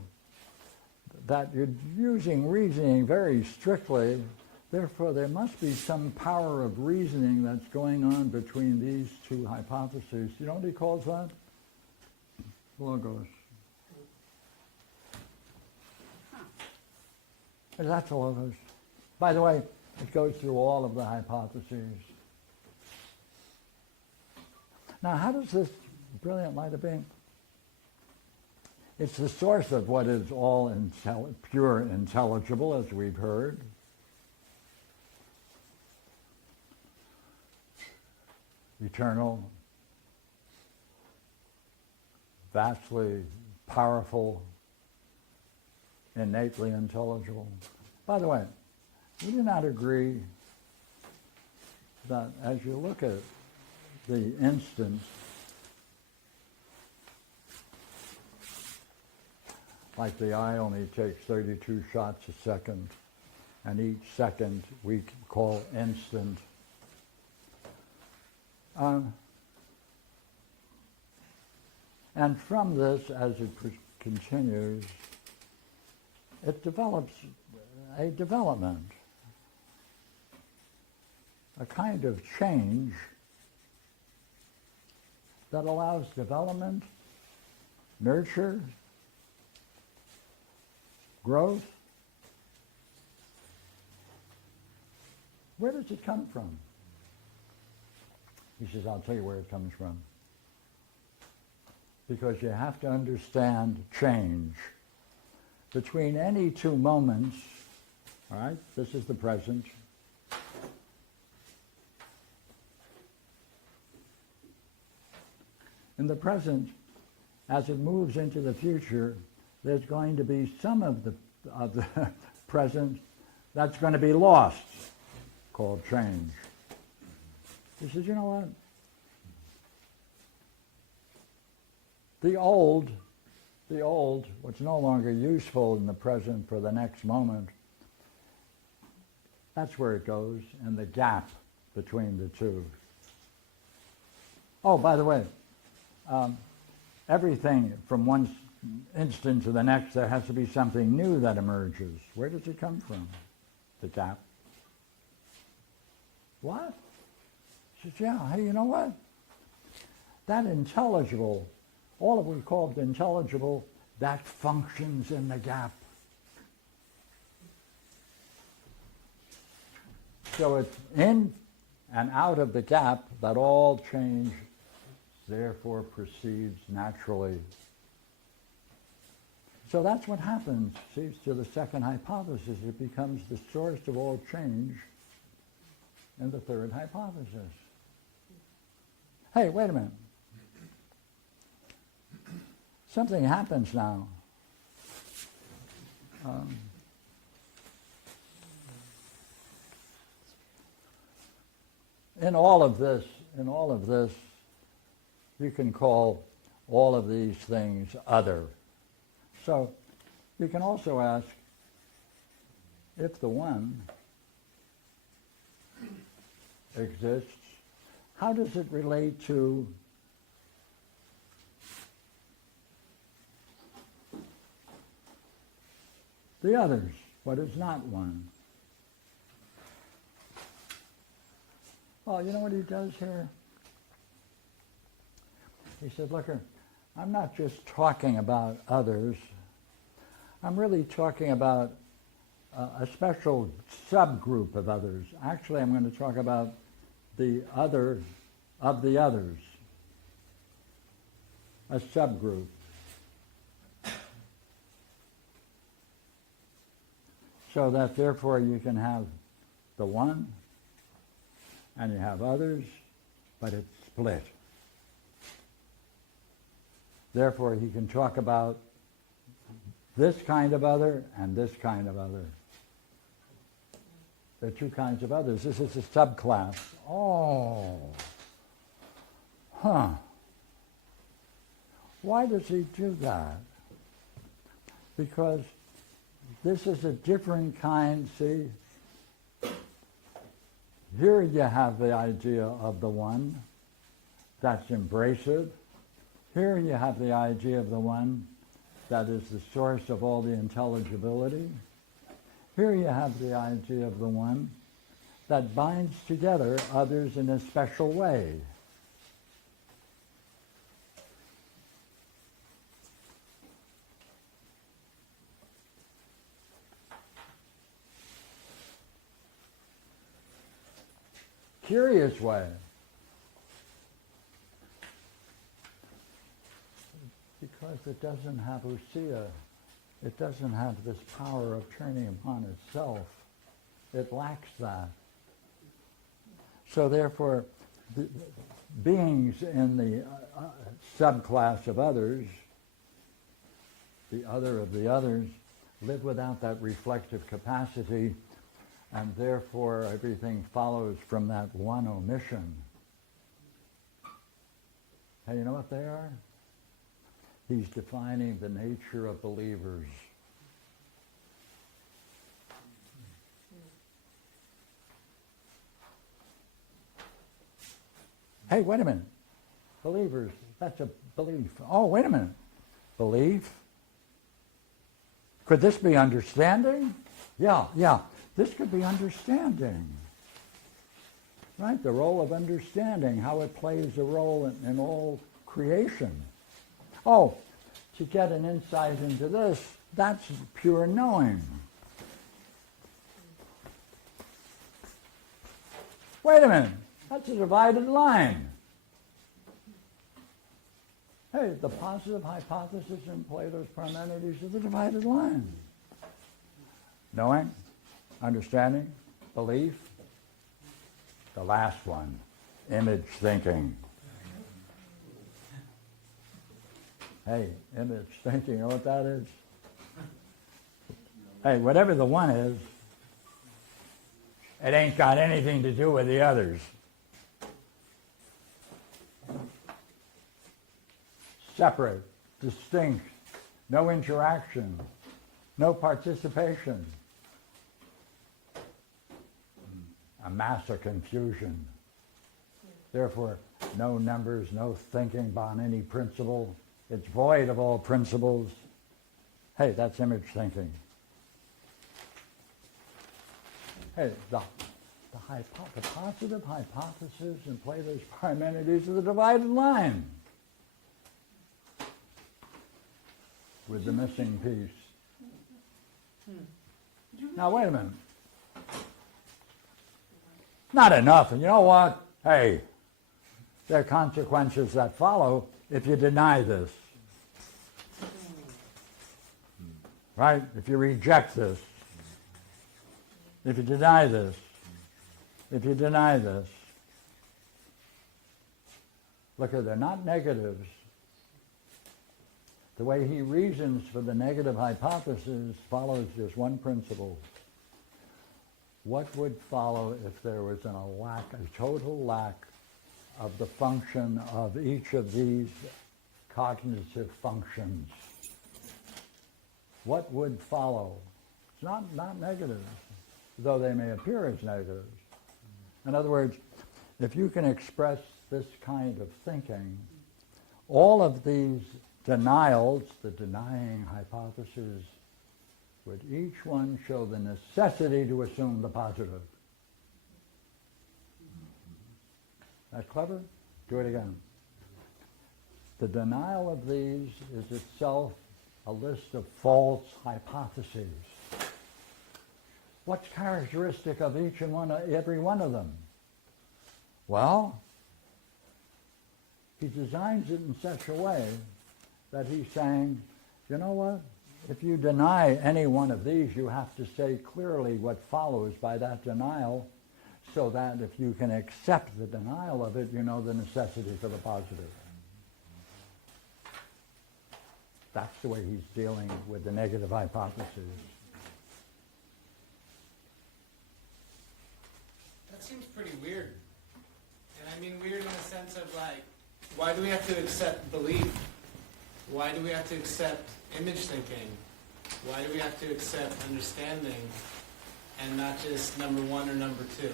that you're using reasoning very strictly, therefore there must be some power of reasoning that's going on between these two hypotheses. You know what he calls that? Logos. That's a logos. By the way, it goes through all of the hypotheses. Now, how does this brilliant light of being? It's the source of what is all pure intelligible, as we've heard. Eternal, vastly powerful, innately intelligible. By the way, we do not agree that as you look at the instance, like the eye only takes 32 shots a second, and each second we call instant. And from this, as it continues, it develops a development, a kind of change that allows development, nurture, growth. Where does it come from? He says, I'll tell you where it comes from. Because you have to understand change. Between any two moments, all right, this is the present. In the present, as it moves into the future, there's going to be some of the present that's going to be lost, called change. He says, you know what? The old, what's no longer useful in the present for the next moment, that's where it goes, and the gap between the two. Oh, by the way, everything from one instant to the next, there has to be something new that emerges. Where does it come from? The gap. What? He says, yeah, hey, you know what? That intelligible, all of what we call intelligible, that functions in the gap. So it's in and out of the gap that all change therefore proceeds naturally. So that's what happens, see, to the second hypothesis. It becomes the source of all change in the third hypothesis. Hey, wait a minute. Something happens now. In all of this, you can call all of these things other. So you can also ask, if the one exists, how does it relate to the others, what is not one? Well, you know what he does here? He said, look, I'm not just talking about others. I'm really talking about a special subgroup of others. Actually, I'm going to talk about the other of the others, a subgroup. So that therefore you can have the one and you have others, but it's split. Therefore he can talk about this kind of other and this kind of other. There are two kinds of others. This is a subclass. Oh. Huh. Why does he do that? Because this is a different kind, see? Here you have the idea of the one, that's embracive. Here you have the idea of the one that is the source of all the intelligibility. Here you have the idea of the one that binds together others in a special way. Curious way. Because it doesn't have usia, it doesn't have this power of turning upon itself. It lacks that. So therefore, the beings in the subclass of others, the other of the others, live without that reflective capacity, and therefore everything follows from that one omission. Hey, you know what they are? He's defining the nature of believers. Hey, wait a minute. Believers, that's a belief. Oh, wait a minute. Belief? Could this be understanding? Yeah. This could be understanding. Right? The role of understanding, how it plays a role in all creation. Oh, to get an insight into this, that's pure knowing. Wait a minute. That's a divided line. Hey, the positive hypothesis in Plato's Parmenides is a divided line. Knowing, understanding, belief. The last one, image thinking. Hey, image thinking, you know what that is? Hey, whatever the one is, it ain't got anything to do with the others. Separate, distinct, no interaction, no participation. A mass of confusion. Therefore, no numbers, no thinking on any principle. It's void of all principles. Hey, that's image thinking. Hey, the positive hypothesis in Plato's Parmenides is a divided line with the missing piece. Now, wait a minute. Not enough. And you know what? Hey, there are consequences that follow if you deny this. Right? If you reject this. If you deny this. If you deny this. Look, they're not negatives. The way he reasons for the negative hypothesis follows just one principle. What would follow if there was a total lack of the function of each of these cognitive functions? What would follow? It's not negatives, though they may appear as negatives. In other words, if you can express this kind of thinking, all of these denials, the denying hypotheses, would each one show the necessity to assume the positive. That clever? Do it again. The denial of these is itself a list of false hypotheses. What's characteristic of each and every one of them? Well, he designs it in such a way that he's saying, you know what? If you deny any one of these, you have to say clearly what follows by that denial, so that if you can accept the denial of it, you know the necessity for the positive. That's the way he's dealing with the negative hypothesis. That seems pretty weird. And I mean weird in the sense of like, why do we have to accept belief? Why do we have to accept image thinking? Why do we have to accept understanding and not just number one or number two?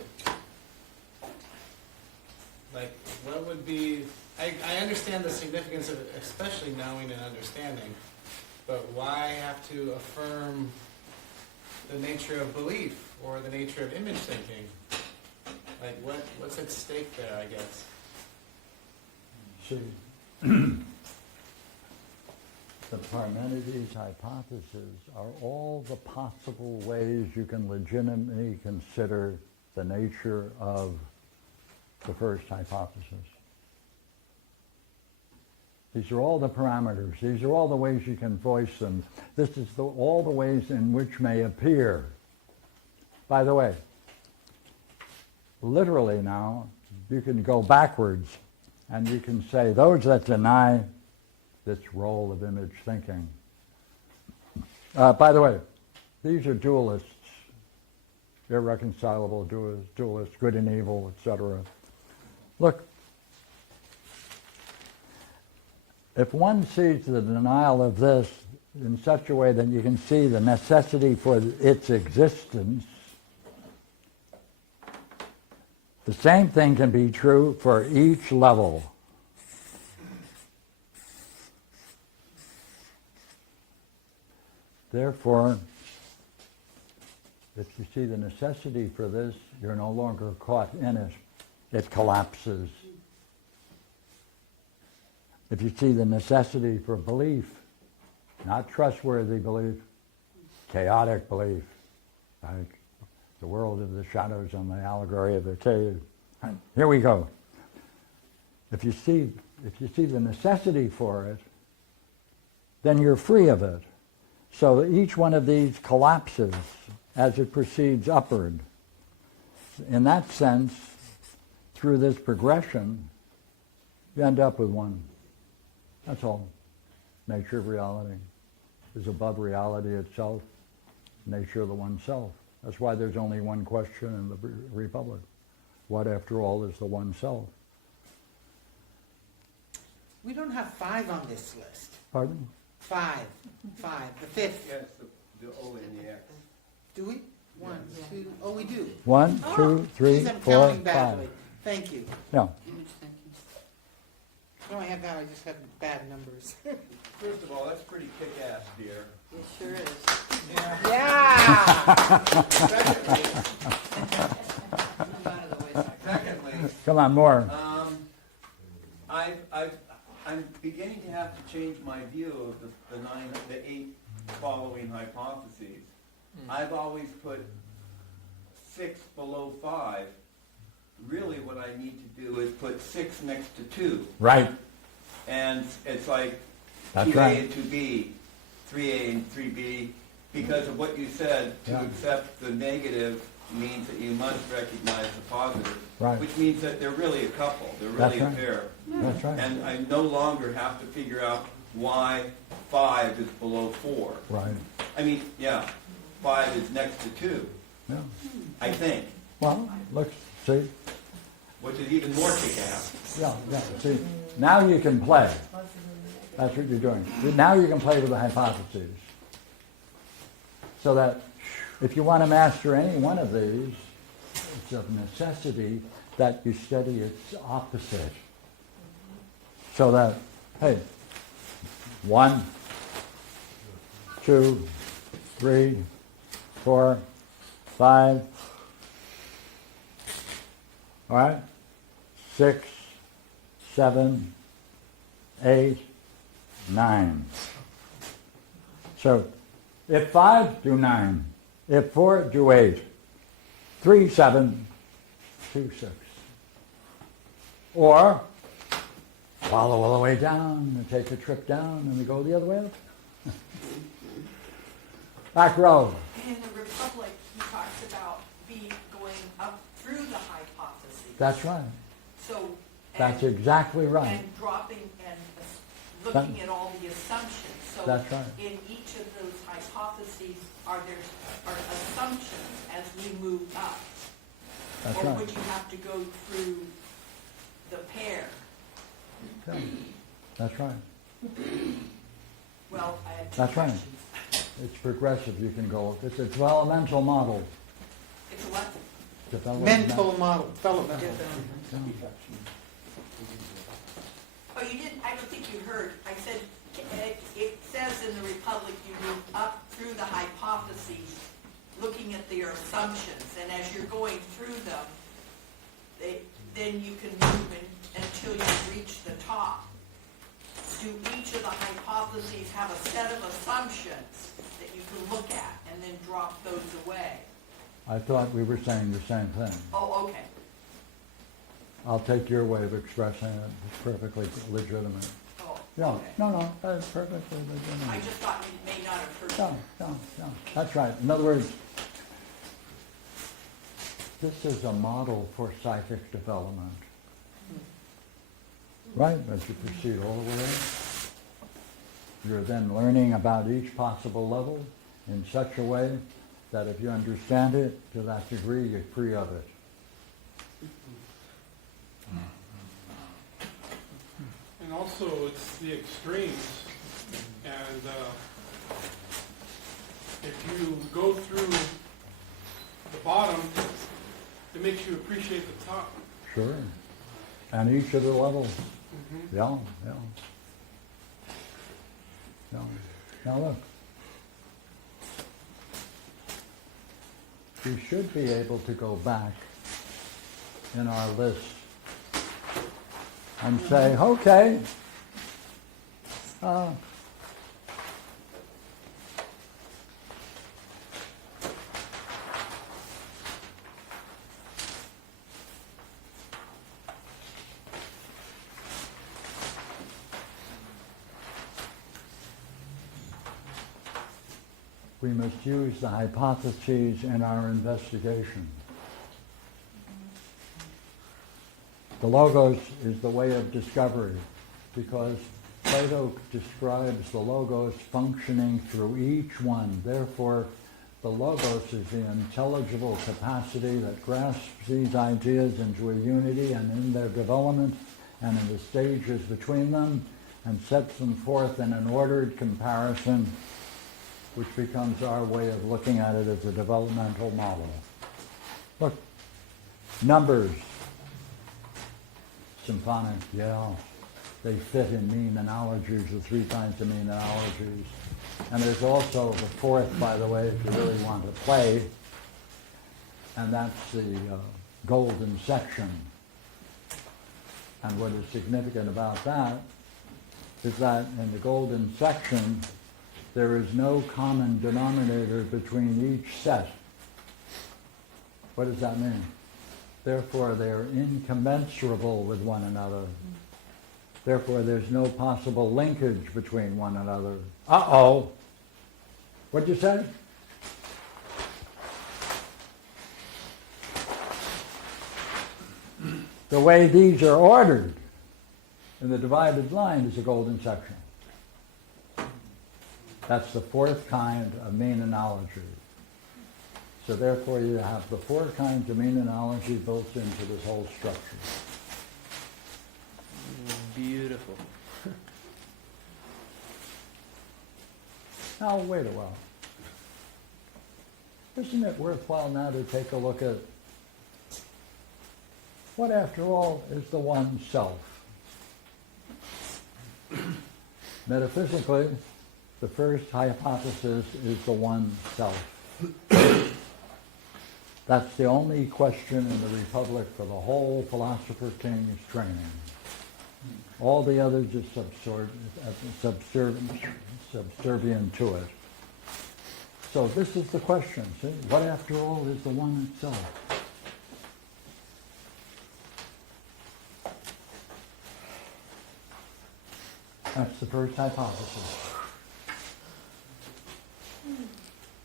Like, what would be... I understand the significance of especially knowing and understanding, but why have to affirm the nature of belief or the nature of image thinking? Like, what's at stake there, I guess? See, the Parmenides hypotheses are all the possible ways you can legitimately consider the nature of the first hypothesis. These are all the parameters. These are all the ways you can voice them. This is all the ways in which may appear. By the way, literally now, you can go backwards and you can say those that deny this role of image thinking. By the way, these are dualists, irreconcilable dualists, good and evil, etc. Look, if one sees the denial of this in such a way that you can see the necessity for its existence, the same thing can be true for each level. Therefore, if you see the necessity for this, you're no longer caught in it. It collapses. If you see the necessity for belief, not trustworthy belief, chaotic belief, like the world of the shadows and the allegory of the cave. Here we go. If you see the necessity for it, then you're free of it. So each one of these collapses as it proceeds upward. In that sense, through this progression, you end up with one. That's all. Nature of reality is above reality itself, nature of the one self. That's why there's only one question in the Republic. What, after all, is the one self? We don't have 5 on this list. Pardon? 5. The fifth. Yes, the O and the X. Do we? 1, 2. Oh, we do. 1, 2, 3, Geez, I'm 4, counting 5. badly. Thank you. Yeah. Image thinking. No, I have that. I just have bad numbers. First of all, that's pretty kick-ass, dear. It sure is. Yeah. Move out of the way. Secondly, Come on, more. I'm beginning to have to change my view of the 8 following hypotheses. I've always put 6 below 5. Really what I need to do is put 6 next to 2. Right. And it's like That's 2A right. and 2B, 3A and 3B, because of what you said, to Yeah. accept the negative means that you must recognize the positive. Right. Which means that they're really a couple, they're That's really a right. pair. That's right. And I no longer have to figure out why 5 is below 4. Right. I mean, yeah, 5 is next to 2, Yeah. I think, Well, look, see? which is even more kick-ass. Yeah, see? Now you can play. That's what you're doing. Now you can play with the hypotheses. So that if you want to master any one of these, it's of necessity that you study its opposite. So that, hey, 1, 2, 3, 4, 5, all right? 6, 7, 8, 9. So if 5, do 9. If 4, do 8. 3, 7, 2, 6. Or follow all the way down and take a trip down and we go the other way up. Back row. In the Republic, he talks about going up through the hypotheses. That's right. So, That's exactly right. and dropping and looking at all the assumptions. So That's right. in each of those hypotheses, are assumptions as we move up? That's or right. would you have to go through the pair? Okay. That's right. Well, I had two That's right. questions. It's progressive. You can go. It's a developmental model. It's a what? Mental model, developmental. Oh, you didn't, I don't think you heard. I said, it says in the Republic you move up through the hypotheses, looking at their assumptions, and as you're going through them, then you can move until you reach the top. Do each of the hypotheses have a set of assumptions that you can look at and then drop those away? I thought we were saying the same thing. Oh, okay. I'll take your way of expressing it. It's perfectly legitimate. Oh, Yeah. okay. No, that's perfectly legitimate. I just thought you may not have heard. No. That's right. In other words, this is a model for psychic development. Right? As you proceed all the way in, you're then learning about each possible level in such a way that if you understand it to that degree, you're free of it. And also, it's the extremes. And if you go through the bottom, it makes you appreciate the top. Sure. And each of the levels. Yeah. Now look. We should be able to go back in our list and say, okay, we must use the hypotheses in our investigation. The logos is the way of discovery because Plato describes the logos functioning through each one. Therefore, the logos is the intelligible capacity that grasps these ideas into a unity and in their development and in the stages between them and sets them forth in an ordered comparison, which becomes our way of looking at it as a developmental model. Look, numbers, symphonic, yeah, they fit in mean analogies, the three kinds of mean analogies. And there's also the fourth, by the way, if you really want to play, and that's the golden section. And what is significant about that is that in the golden section, there is no common denominator between each set. What does that mean? Therefore, they are incommensurable with one another. Therefore, there's no possible linkage between one another. Uh-oh! What'd you say? The way these are ordered in the divided line is a golden section. That's the fourth kind of mean analogy. So therefore you have the four kinds of mean analogy built into this whole structure. Beautiful. Now wait a while. Isn't it worthwhile now to take a look at what after all is the one self? Metaphysically, the first hypothesis is the one self. That's the only question in the Republic for the whole Philosopher-King's training. All the others are subservient to it. So this is the question, see? What after all is the one itself? That's the first hypothesis.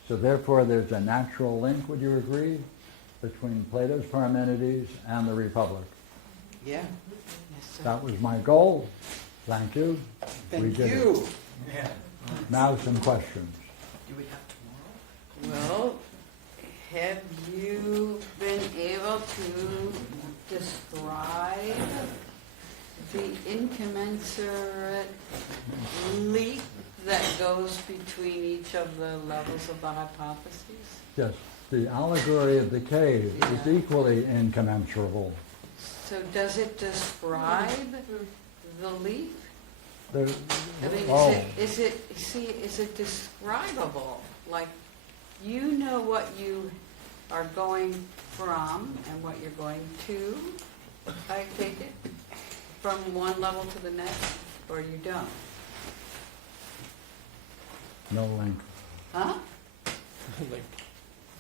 So therefore there's a natural link, would you agree, between Plato's Parmenides and the Republic? Yeah. Yes, sir. That was my goal. Thank you. We Thank did it. you. Yeah. Now some questions. Do we have tomorrow? Well, have you been able to describe the incommensurate leap that goes between each of the levels of the hypotheses? Yes, the allegory of the cave is Yeah. equally incommensurable. So does it describe the leap? There- I mean, oh, is it describable? Like, you know what you are going from and what you're going to, I take it, from one level to the next, or you don't? no link. Huh?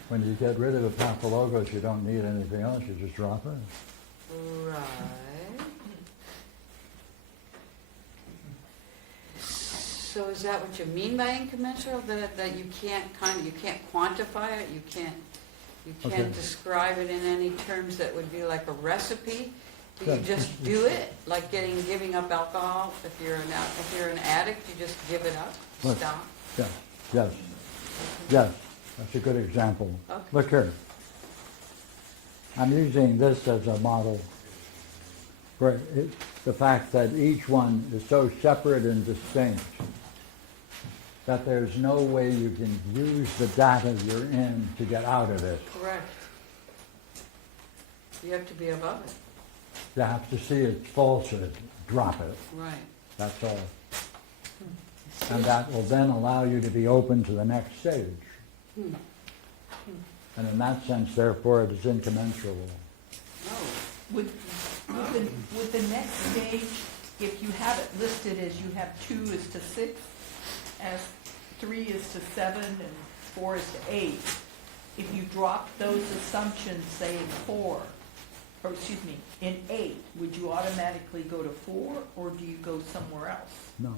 When you get rid of the pathologos, you don't need anything else, you just drop it. Right. So is that what you mean by incommensurable? That you can't you can't quantify it, you can't Okay. describe it in any terms that would be like a recipe? Do you Yeah. just do it, like giving up alcohol? If you're an addict, you just give it up, Look. stop? Yes, yes, yes, that's a good example. Okay. Look here. I'm using this as a model for the fact that each one is so separate and distinct that there's no way you can use the data you're in to get out of it. Correct. You have to be above it. You have to see its falsehood, drop it, Right. that's all. And that will then allow you to be open to the next stage. Hmm. And in that sense, therefore, it is incommensurable. No. With the next stage, if you have it listed as you have 2 is to 6, as 3 is to 7, and 4 is to 8, if you drop those assumptions, say in 4, or excuse me, in 8, would you automatically go to 4, or do you go somewhere else? No.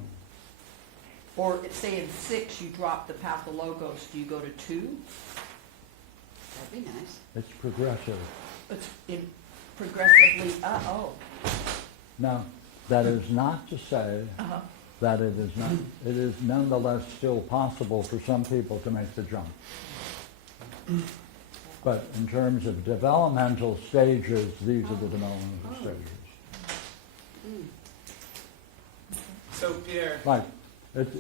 Or say in 6, you drop the pathologos, do you go to 2? That'd be nice. It's progressive. It's in progressively, Now, that is not to say uh-huh. that it is not, it is nonetheless still possible for some people to make the jump. But in terms of developmental stages, these are the developmental stages. Mm. So, Pierre, Like,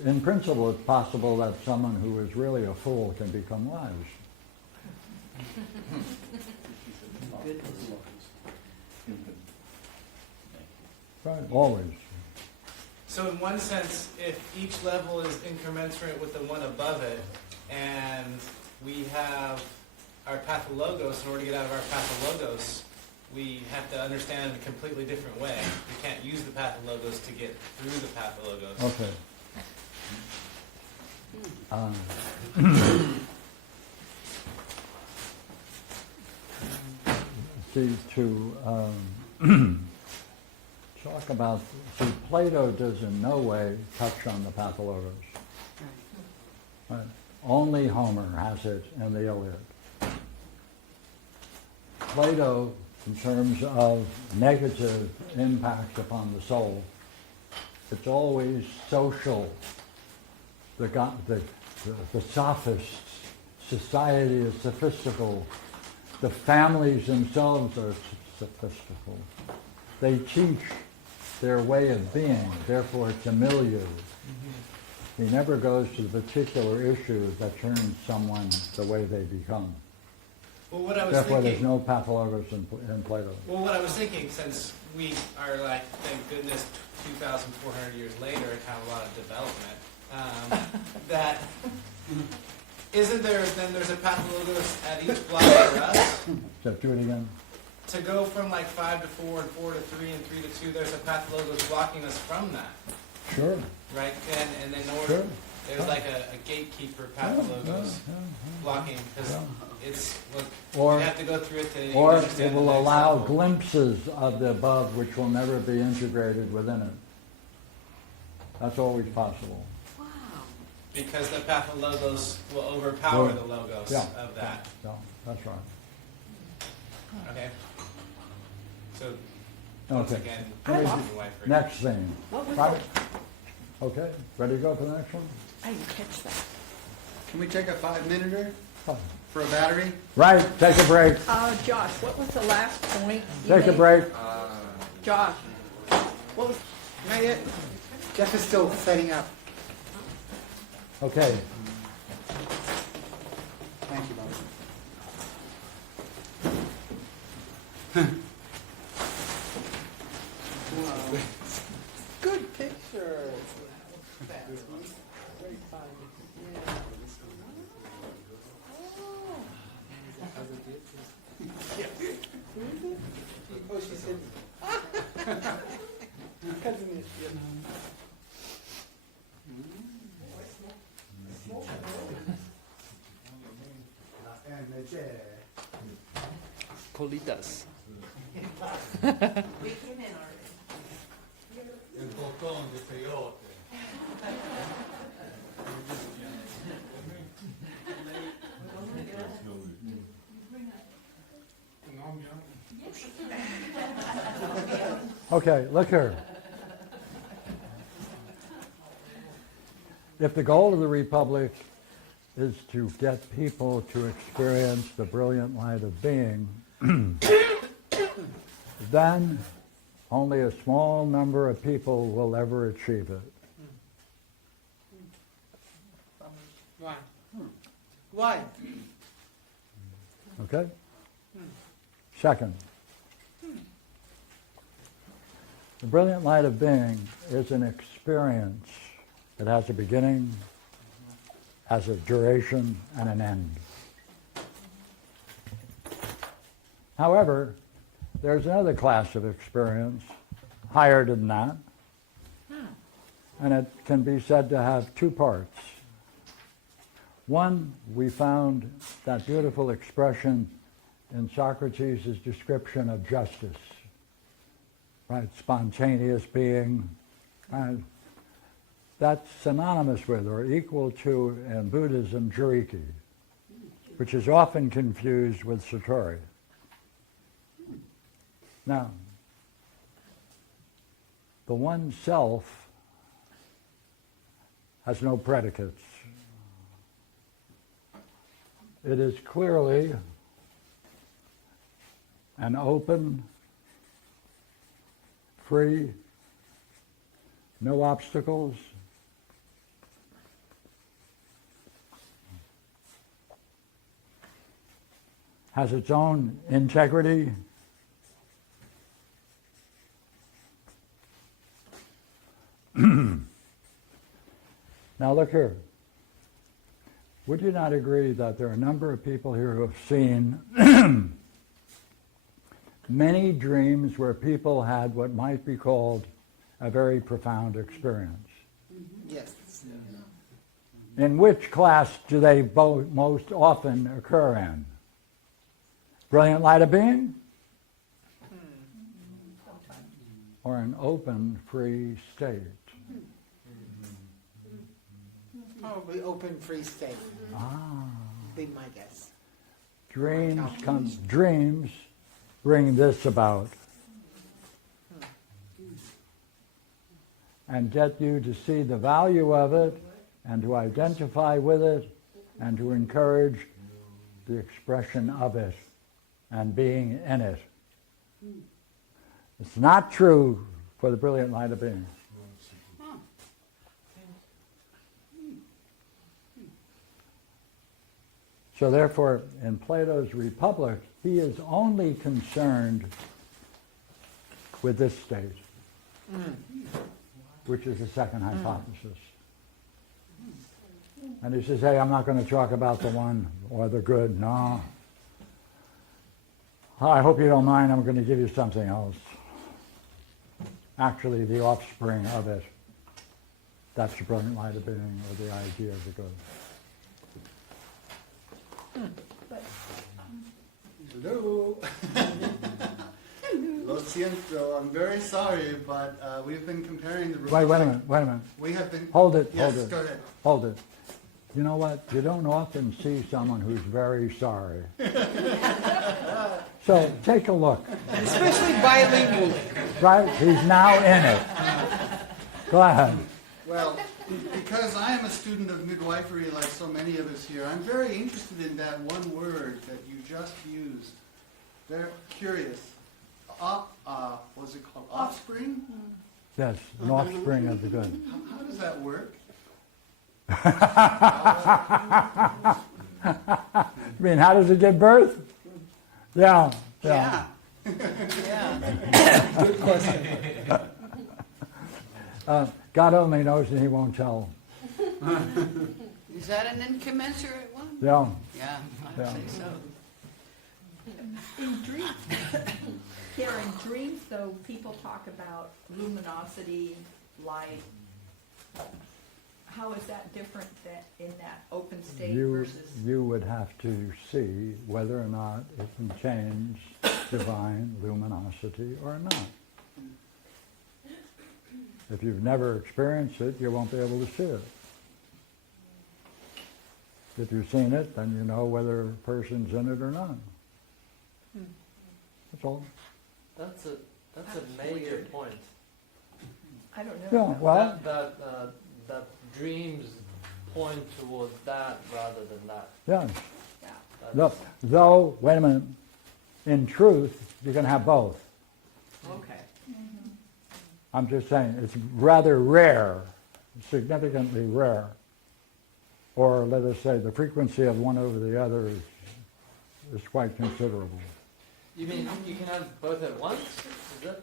in principle, it's possible that someone who is really a fool can become wise. Right, always. So in one sense, if each level is incommensurate with the one above it, and we have our pathologos, in order to get out of our pathologos, we have to understand in a completely different way. We can't use the pathologos to get through the pathologos. Okay. See, to talk about, see, Plato does in no way touch on the pathologos. Right. Only Homer has it in the Iliad. Plato, in terms of negative impact upon the soul, it's always social. The sophists, society is sophistical. The families themselves are sophistical. They teach their way of being, therefore it's a milieu. He never goes to the particular issue that turns someone the way they become. Well, what I was Therefore, there's thinking, no pathologos in Plato. well, what I was thinking, since we are like, thank goodness, 2,400 years later, and have a lot of development, that isn't there, then there's a pathologos at each block for us? So do it again. To go from like 5 to 4 and 4 to 3 and 3 to 2, there's a pathologos blocking us from that, Sure. right? And in order, Sure. there's like a gatekeeper pathologos blocking, because Yeah. it's, look, Or, you have to go through it to even or it understand the will next allow level. glimpses of the above which will never be integrated within it. That's always possible. Wow. Because the pathologos will overpower Well, the logos yeah. of that. So, that's right. Okay. So once Okay. again, Let me- walking away for Next thing. What was Right? it? Okay, ready to go for the next one? I didn't catch that. Can we take a 5-minuter Oh. for a battery? Right, take a break. Josh, what was the last point you Take a made? break. Josh, what was, Not yet. Jeff is still setting up. Okay. Thank you, Bob. Wow. Good picture. Very fun. Oh, she said. Cousin is. Colitas. we came in already. Okay, look here. If the goal of the Republic is to get people to experience the brilliant light of being, then only a small number of people will ever achieve it. Why? Why? Okay? Second, the brilliant light of being is an experience that has a beginning, has a duration, and an end. However, there's another class of experience higher than that, and it can be said to have two parts. One, we found that beautiful expression in Socrates' description of justice, right? Spontaneous being, right? That's synonymous with or equal to, in Buddhism, jiriki, which is often confused with satori. Now, the one self has no predicates. It is clearly an open, free, no obstacles, has its own integrity, now look here. Would you not agree that there are a number of people here who have seen many dreams where people had what might be called a very profound experience? Yes. In which class do they most often occur in? Brilliant light of being? Or an open, free state? Probably open, free state. Ah. Be my guess. Dreams bring this about. And get you to see the value of it and to identify with it and to encourage the expression of it and being in it. It's not true for the brilliant light of being. So therefore, in Plato's Republic, he is only concerned with this state, which is the second hypothesis. And he says, hey, I'm not going to talk about the one or the good. No. I hope you don't mind. I'm going to give you something else. Actually, the offspring of it. That's the brilliant light of being, or the idea of the good. Hello. Lo siento. I'm very sorry, but we've been comparing the. Wait a minute. We have been. Hold it. Yes, go ahead. Hold it. You know what? You don't often see someone who's very sorry. So take a look. Especially bilingually. Right? He's now in it. Go ahead. Well, because I am a student of midwifery like so many of us here, I'm very interested in that one word that you just used. Very curious. What's it called? Offspring? Yes, an offspring of the good. How does that work? You mean, how does it give birth? Yeah. Yeah. Good question. God only knows and he won't tell. Is that an incommensurate one? Yeah. Yeah, I'd Yeah. say so. In dreams, here in dreams, though, people talk about luminosity, light. How is that different in that open state versus? You would have to see whether or not it can change divine luminosity or not. If you've never experienced it, you won't be able to see it. If you've seen it, then you know whether a person's in it or not. That's all. That's a major point. I don't know. Yeah, well, That dreams point towards that rather than that. yeah. That's- Though, wait a minute, in truth, you can have both. Okay. I'm just saying, it's rather rare, significantly rare. Or let us say the frequency of one over the other is quite considerable. You mean you can have both at once? Is that?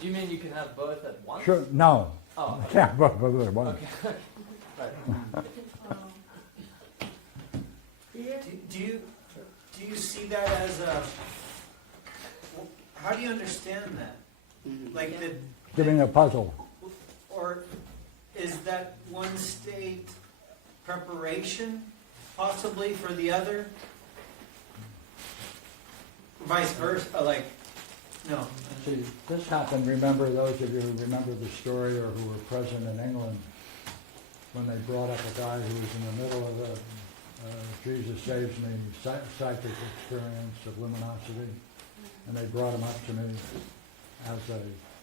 Do you mean you can have both at once? Sure, no. Oh. I can't both at once. Okay. Right. Do you see that as a? How do you understand that? Like the, Give me a puzzle. or is that one state preparation possibly for the other? Vice versa, like, no. See, this happened, remember, those of you who remember the story or who were present in England, when they brought up a guy who was in the middle of a Jesus Saves Me psychic experience of luminosity, and they brought him up to me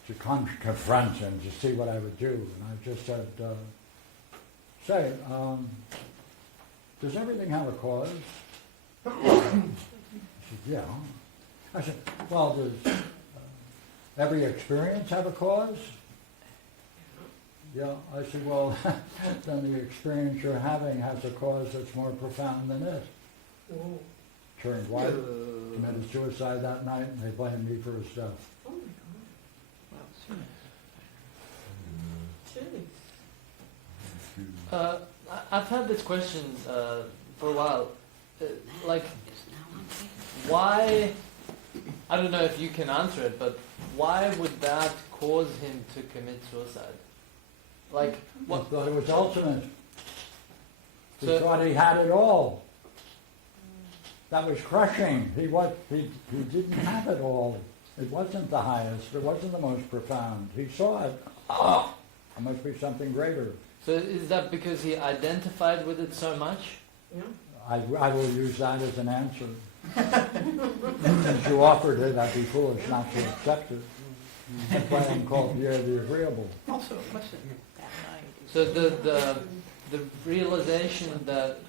to confront him, to see what I would do. And I just said, does everything have a cause? He said, yeah. I said, well, does every experience have a cause? Yeah. I said, well, then the experience you're having has a cause that's more profound than this. Turned white, committed suicide that night, and they blamed me for his death. I've had this question for a while. Why? I don't know if you can answer it, but why would that cause him to commit suicide? Like, He thought it was ultimate. He So- thought he had it all. That was crushing. He didn't have it all. It wasn't the highest. It wasn't the most profound. He saw it. Oh, there must be something greater. So is that because he identified with it so much? I will use that as an answer. Since you offered it, I'd be foolish not to accept it. That's why I'm called Pierre the Agreeable. Also a question. So the realization that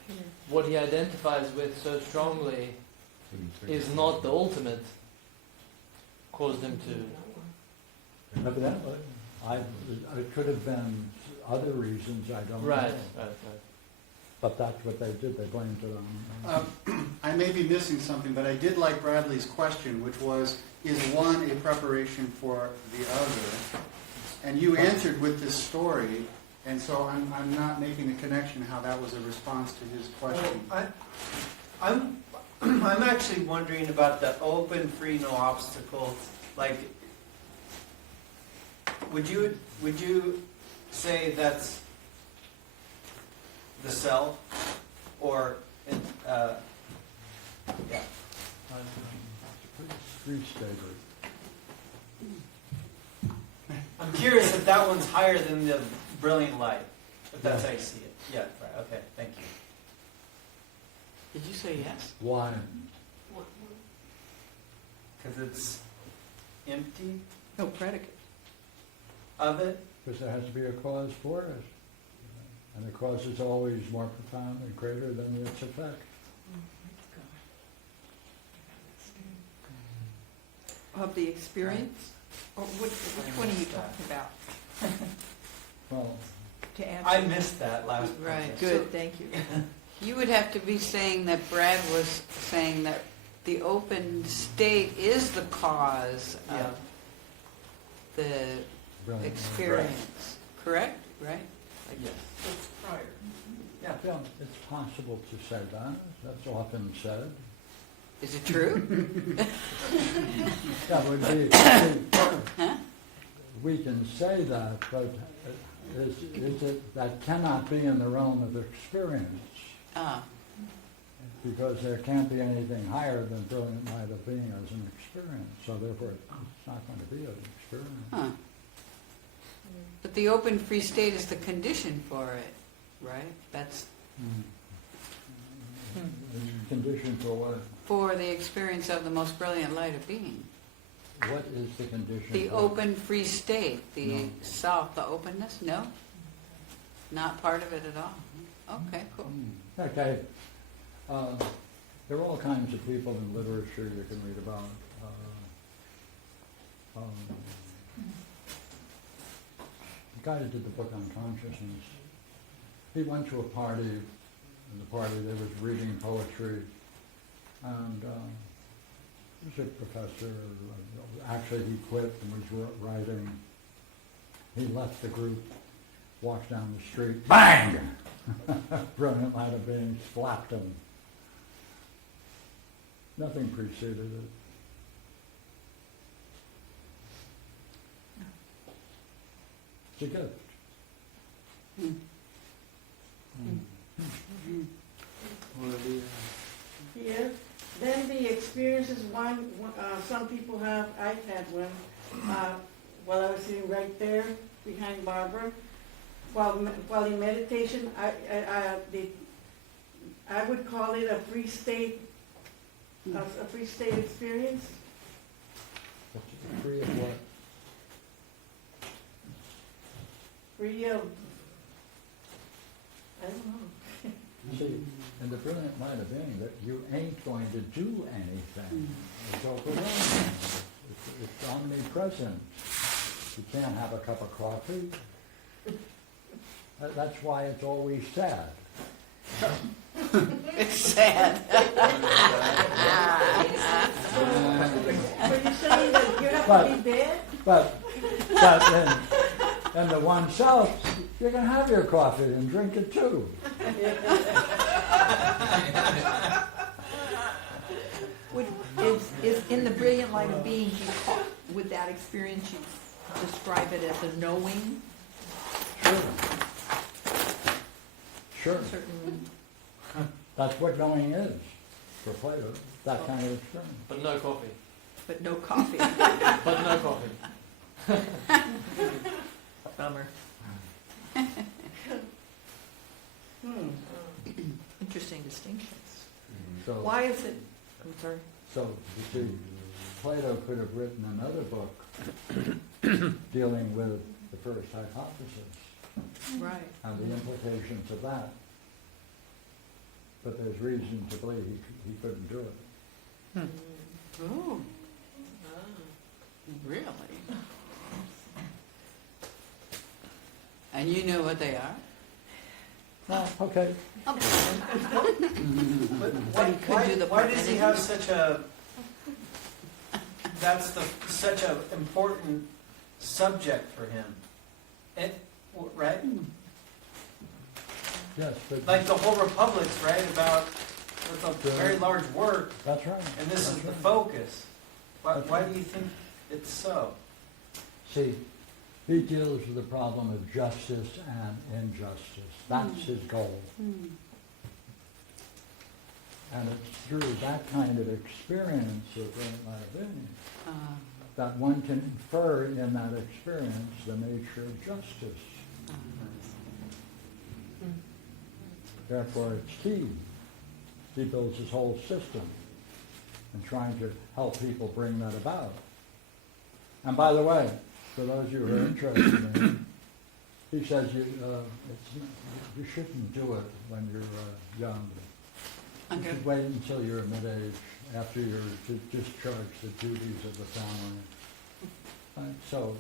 what he identifies with so strongly is not the ultimate caused him to. Evidently. It could have been other reasons, I don't Right. know. But that's what they did. They blamed it on. I may be missing something, but I did like Bradley's question, which was, is one a preparation for the other? And you answered with this story, And so I'm not making the connection how that was a response to his question. I'm actually wondering about the open, free, no obstacle. Like, would you say that's the self, or yeah? Free stated. I'm curious if that one's higher than the brilliant light. If that's how you see it. Yeah. Right. Okay. Thank you. Did you say yes? Why? Because it's empty No predicate. of it. Because there has to be a cause for it. And the cause is always more profound and greater than its effect. Of the experience? Or which one are you talking about? Well, To answer. I missed that last. Right. Good, thank you. You would have to be saying that Brad was saying that the open state is the cause Yeah. of the brilliant. experience, correct? Right? Like- Yes. It's prior. Yeah. Yeah, it's possible to say that. That's often said. Is it true? That would be, Huh? we can say that, but is it, that cannot be in the realm of experience, Ah, because there can't be anything higher than brilliant light of being as an experience, so therefore it's not going to be an experience. huh. But the open free state is the condition for it, right? That's It's conditioned for what? for the experience of the most brilliant light of being. What is the condition? The for? open free state, the No. self, the openness? No? Not part of it at all? Okay, cool. Okay. There are all kinds of people in literature you can read about. The guy who did the book on consciousness, he went to a party, and the party they was reading poetry, and he was a professor. Actually, he quit and was writing. He left the group, walked down the street, bang! Brilliant light of being slapped him. Nothing preceded it. It's a gift. Here, then the experience is one, some people have, I've had one, while I was sitting right there behind Barbara. While in meditation, I would call it a free state, a free state experience. Free of what? Free of, I don't know. You see, in the brilliant light of being, that you ain't going to do anything. It's overwhelming. It's omnipresent. You can't have a cup of coffee. That's why it's always sad. It's sad. Are you saying that you have to be dead? But in the one self, you can have your coffee and drink it too. Is in the brilliant light of being, would that experience you describe it as a knowing? Sure. Certain. That's what knowing is for Plato. That kind of experience. But no coffee. But no coffee. But no coffee. Bummer. Interesting distinctions. So, Why is it? I'm sorry. So, you see, Plato could have written another book dealing with the first hypothesis Right. and the implications of that. But there's reason to believe he couldn't do it. Oh, really? And you know what they are? Well, okay. But But he could do the why does he percentage. have such a? That's such an important subject for him, right? Yes, but Like the whole Republics, right? About it's a very large work, that's right. and this That's is the right. focus. Why, That's why right. do you think it's so? See, he deals with the problem of justice and injustice. That's his goal. And it's through that kind of experience of right opinion that one can infer in that experience the nature of justice. Therefore, it's key. He builds his whole system and trying to help people bring that about. And by the way, for those of you who are interested in it, he says you shouldn't do it when you're young. You should wait until you're mid-age, after you're discharged the duties of the family. Right? So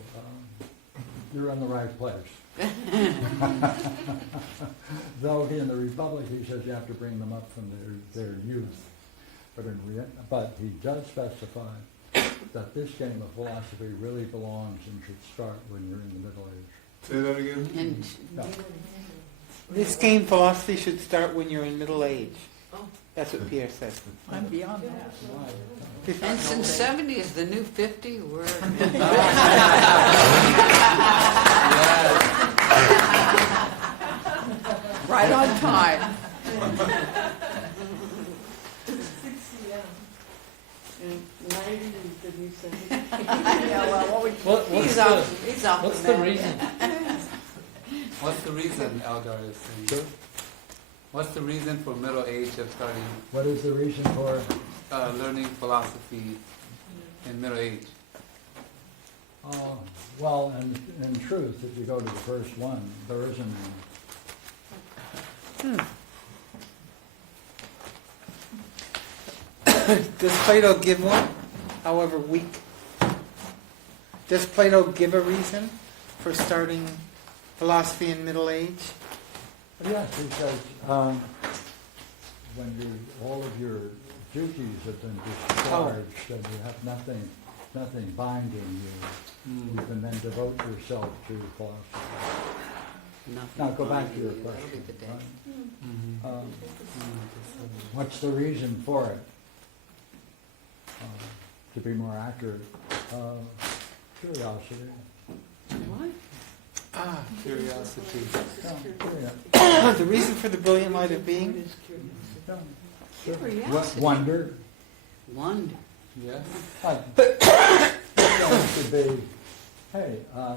you're in the right place. Though in the Republic he says you have to bring them up from their youth. But he does specify that this game of philosophy really belongs and should start when you're in the middle age. Say that again? And No. This game philosophy should start when you're in middle age. That's what Pierre says. I'm beyond that. And since 70 is the new 50, we're... Right on time. And 90 is the new 70. Yeah, well, what would He's off What's the the map. reason? What's the reason, Eldar is saying? Sure. What's the reason for middle age of starting What is the reason for? learning philosophy in middle age? Well, in truth, if you go to the first one, there isn't any. Does Plato give one, however weak? Does Plato give a reason for starting philosophy in middle age? Yes, he says, when all of your duties have been discharged and you have nothing binding you, you can then devote yourself to philosophy. Now go back to your question. Right? What's the reason for it? To be more accurate, curiosity. What? Curiosity. The reason for the brilliant light of being? Curiosity. Wonder. Wonder. Yes. It should be, hey, do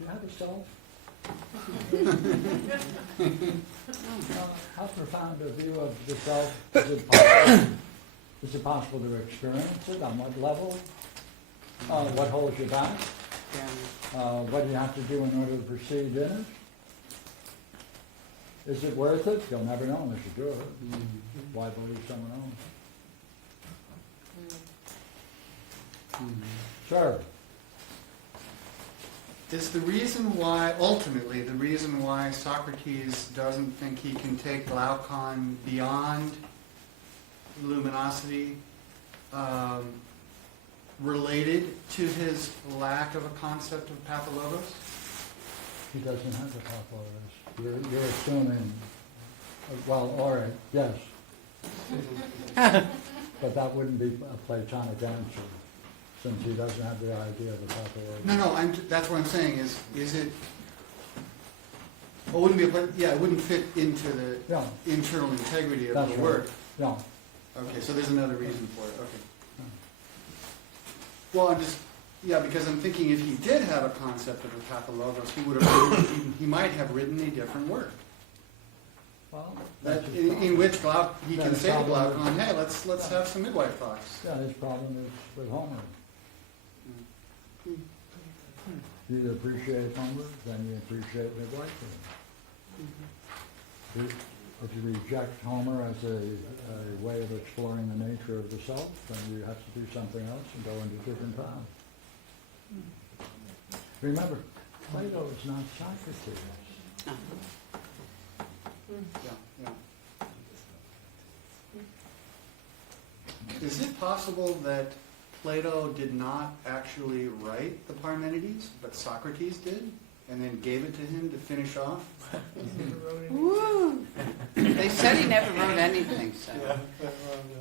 you have a self? How profound a view of the self is it possible? Is it possible to experience it? On what level? What holds you back? What do you have to do in order to proceed in it? Is it worth it? You'll never know unless you do it. Why believe someone else? Sure. Is the reason why, ultimately, the reason why Socrates doesn't think he can take Glaucon beyond luminosity related to his lack of a concept of pathologos? He doesn't have a pathologos. You're assuming, well, all right, yes. But that wouldn't be a Platonic answer, since he doesn't have the idea of a pathologos. No, that's what I'm saying, is it, well, it wouldn't be it wouldn't fit into the Yeah, internal integrity of that's the right. work. Yeah. Okay, so there's another reason for it, okay. Well, because I'm thinking if he did have a concept of a pathologos, he would have he might have written a different work. Well, In which he can That's say to his problem. Glaucon, hey, let's have some midwife talks. yeah, his problem is with Homer. You either appreciate Homer, then you appreciate midwifery. If you reject Homer as a way of exploring the nature of the self, then you have to do something else and go into a different path. Remember, Plato is not Socrates. Yeah. Is it possible that Plato did not actually write the Parmenides, but Socrates did? and then gave it to him to finish off? Woo! They said he never wrote anything, so.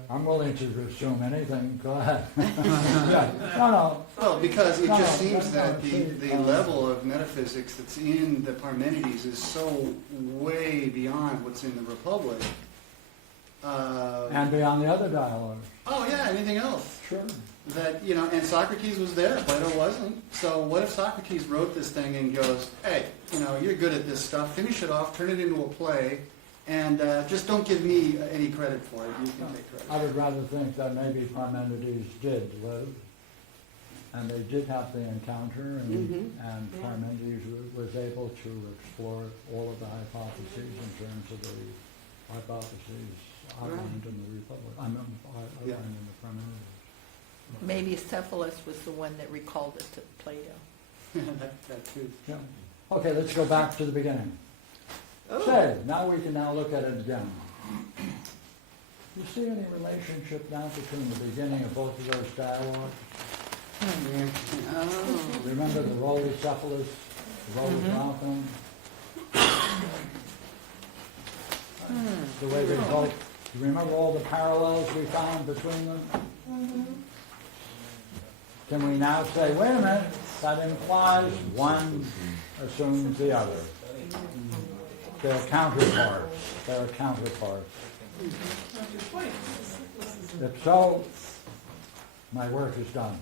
I'm willing to assume anything, go ahead. Yeah. No. Well, because it No, just no, seems no, that no, the level of metaphysics that's in the Parmenides is so way beyond what's in the Republic. And beyond the other dialogues. Oh yeah, anything else? Sure. That, you know, and Socrates was there, Plato wasn't. So what if Socrates wrote this thing and goes, hey, you know, you're good at this stuff, finish it off, turn it into a play, and just don't give me any credit for it. You can take credit. I would rather think that maybe Parmenides did live, and they did have the encounter, and Parmenides was able to explore all of the hypotheses in terms of the hypotheses outlined in the Republic, outlined in the Parmenides. Maybe Cephalus was the one that recalled it to Plato. that too. Yeah. Okay, let's go back to the beginning. Say, now we can now look at it again. You see any relationship now between the beginning of both of those dialogues? Oh. Remember the role of Cephalus, the role of Malcolm? The way they both, you remember all the parallels we found between them? Can we now say, wait a minute, that implies one assumes the other. They're counterparts. They're counterparts. If so, my work is done.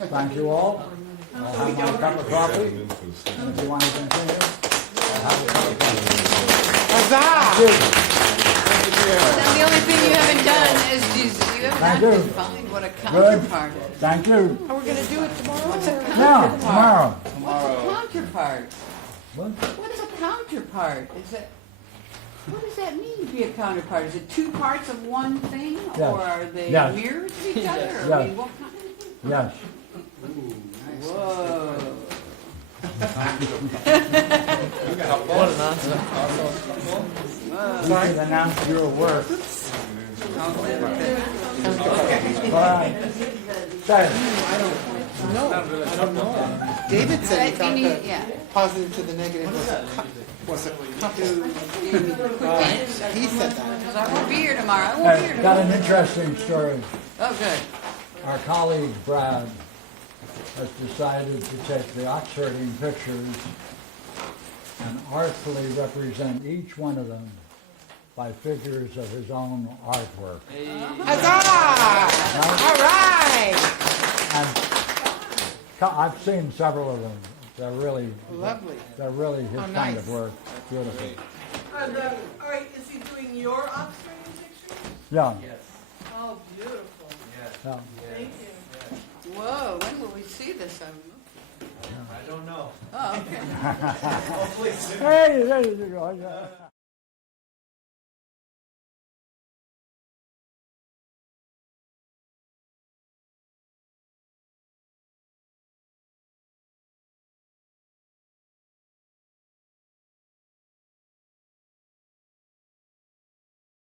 Thank you all. I'll have my cup of coffee. If you want to continue, I'll have a cup of coffee. Huzzah! Now, the only thing you haven't done is you haven't Thank you. defined what a counterpart is. Thank you. Are we going to do it tomorrow? What's a Yeah, counterpart? tomorrow. What's a counterpart? What? What's a counterpart? What does that mean to be a counterpart? Is it two parts of one thing, Yes. or are they Yes. mirrors of each other? Or Yes. I mean, what kind of? Yes. Whoa. What an answer. You can announce your work. All right. Say, I don't know. David said he thought the Yeah. positive to the negative was a couple. He said that. Because I won't be here tomorrow. I won't be here got tomorrow. an interesting story. Oh, good. Our colleague Brad has decided to take the Oxfording pictures and artfully represent each one of them by figures of his own artwork. Huzzah! All right! And I've seen several of them. They're really Lovely. They're really his Oh, kind nice. of work. Beautiful. All right, is he doing your Oxford pictures? Yeah. Oh, beautiful. Yeah. Thank you. Whoa, when will we see this? I don't know. Oh, okay. Hopefully soon. Hey, there you go. Yeah.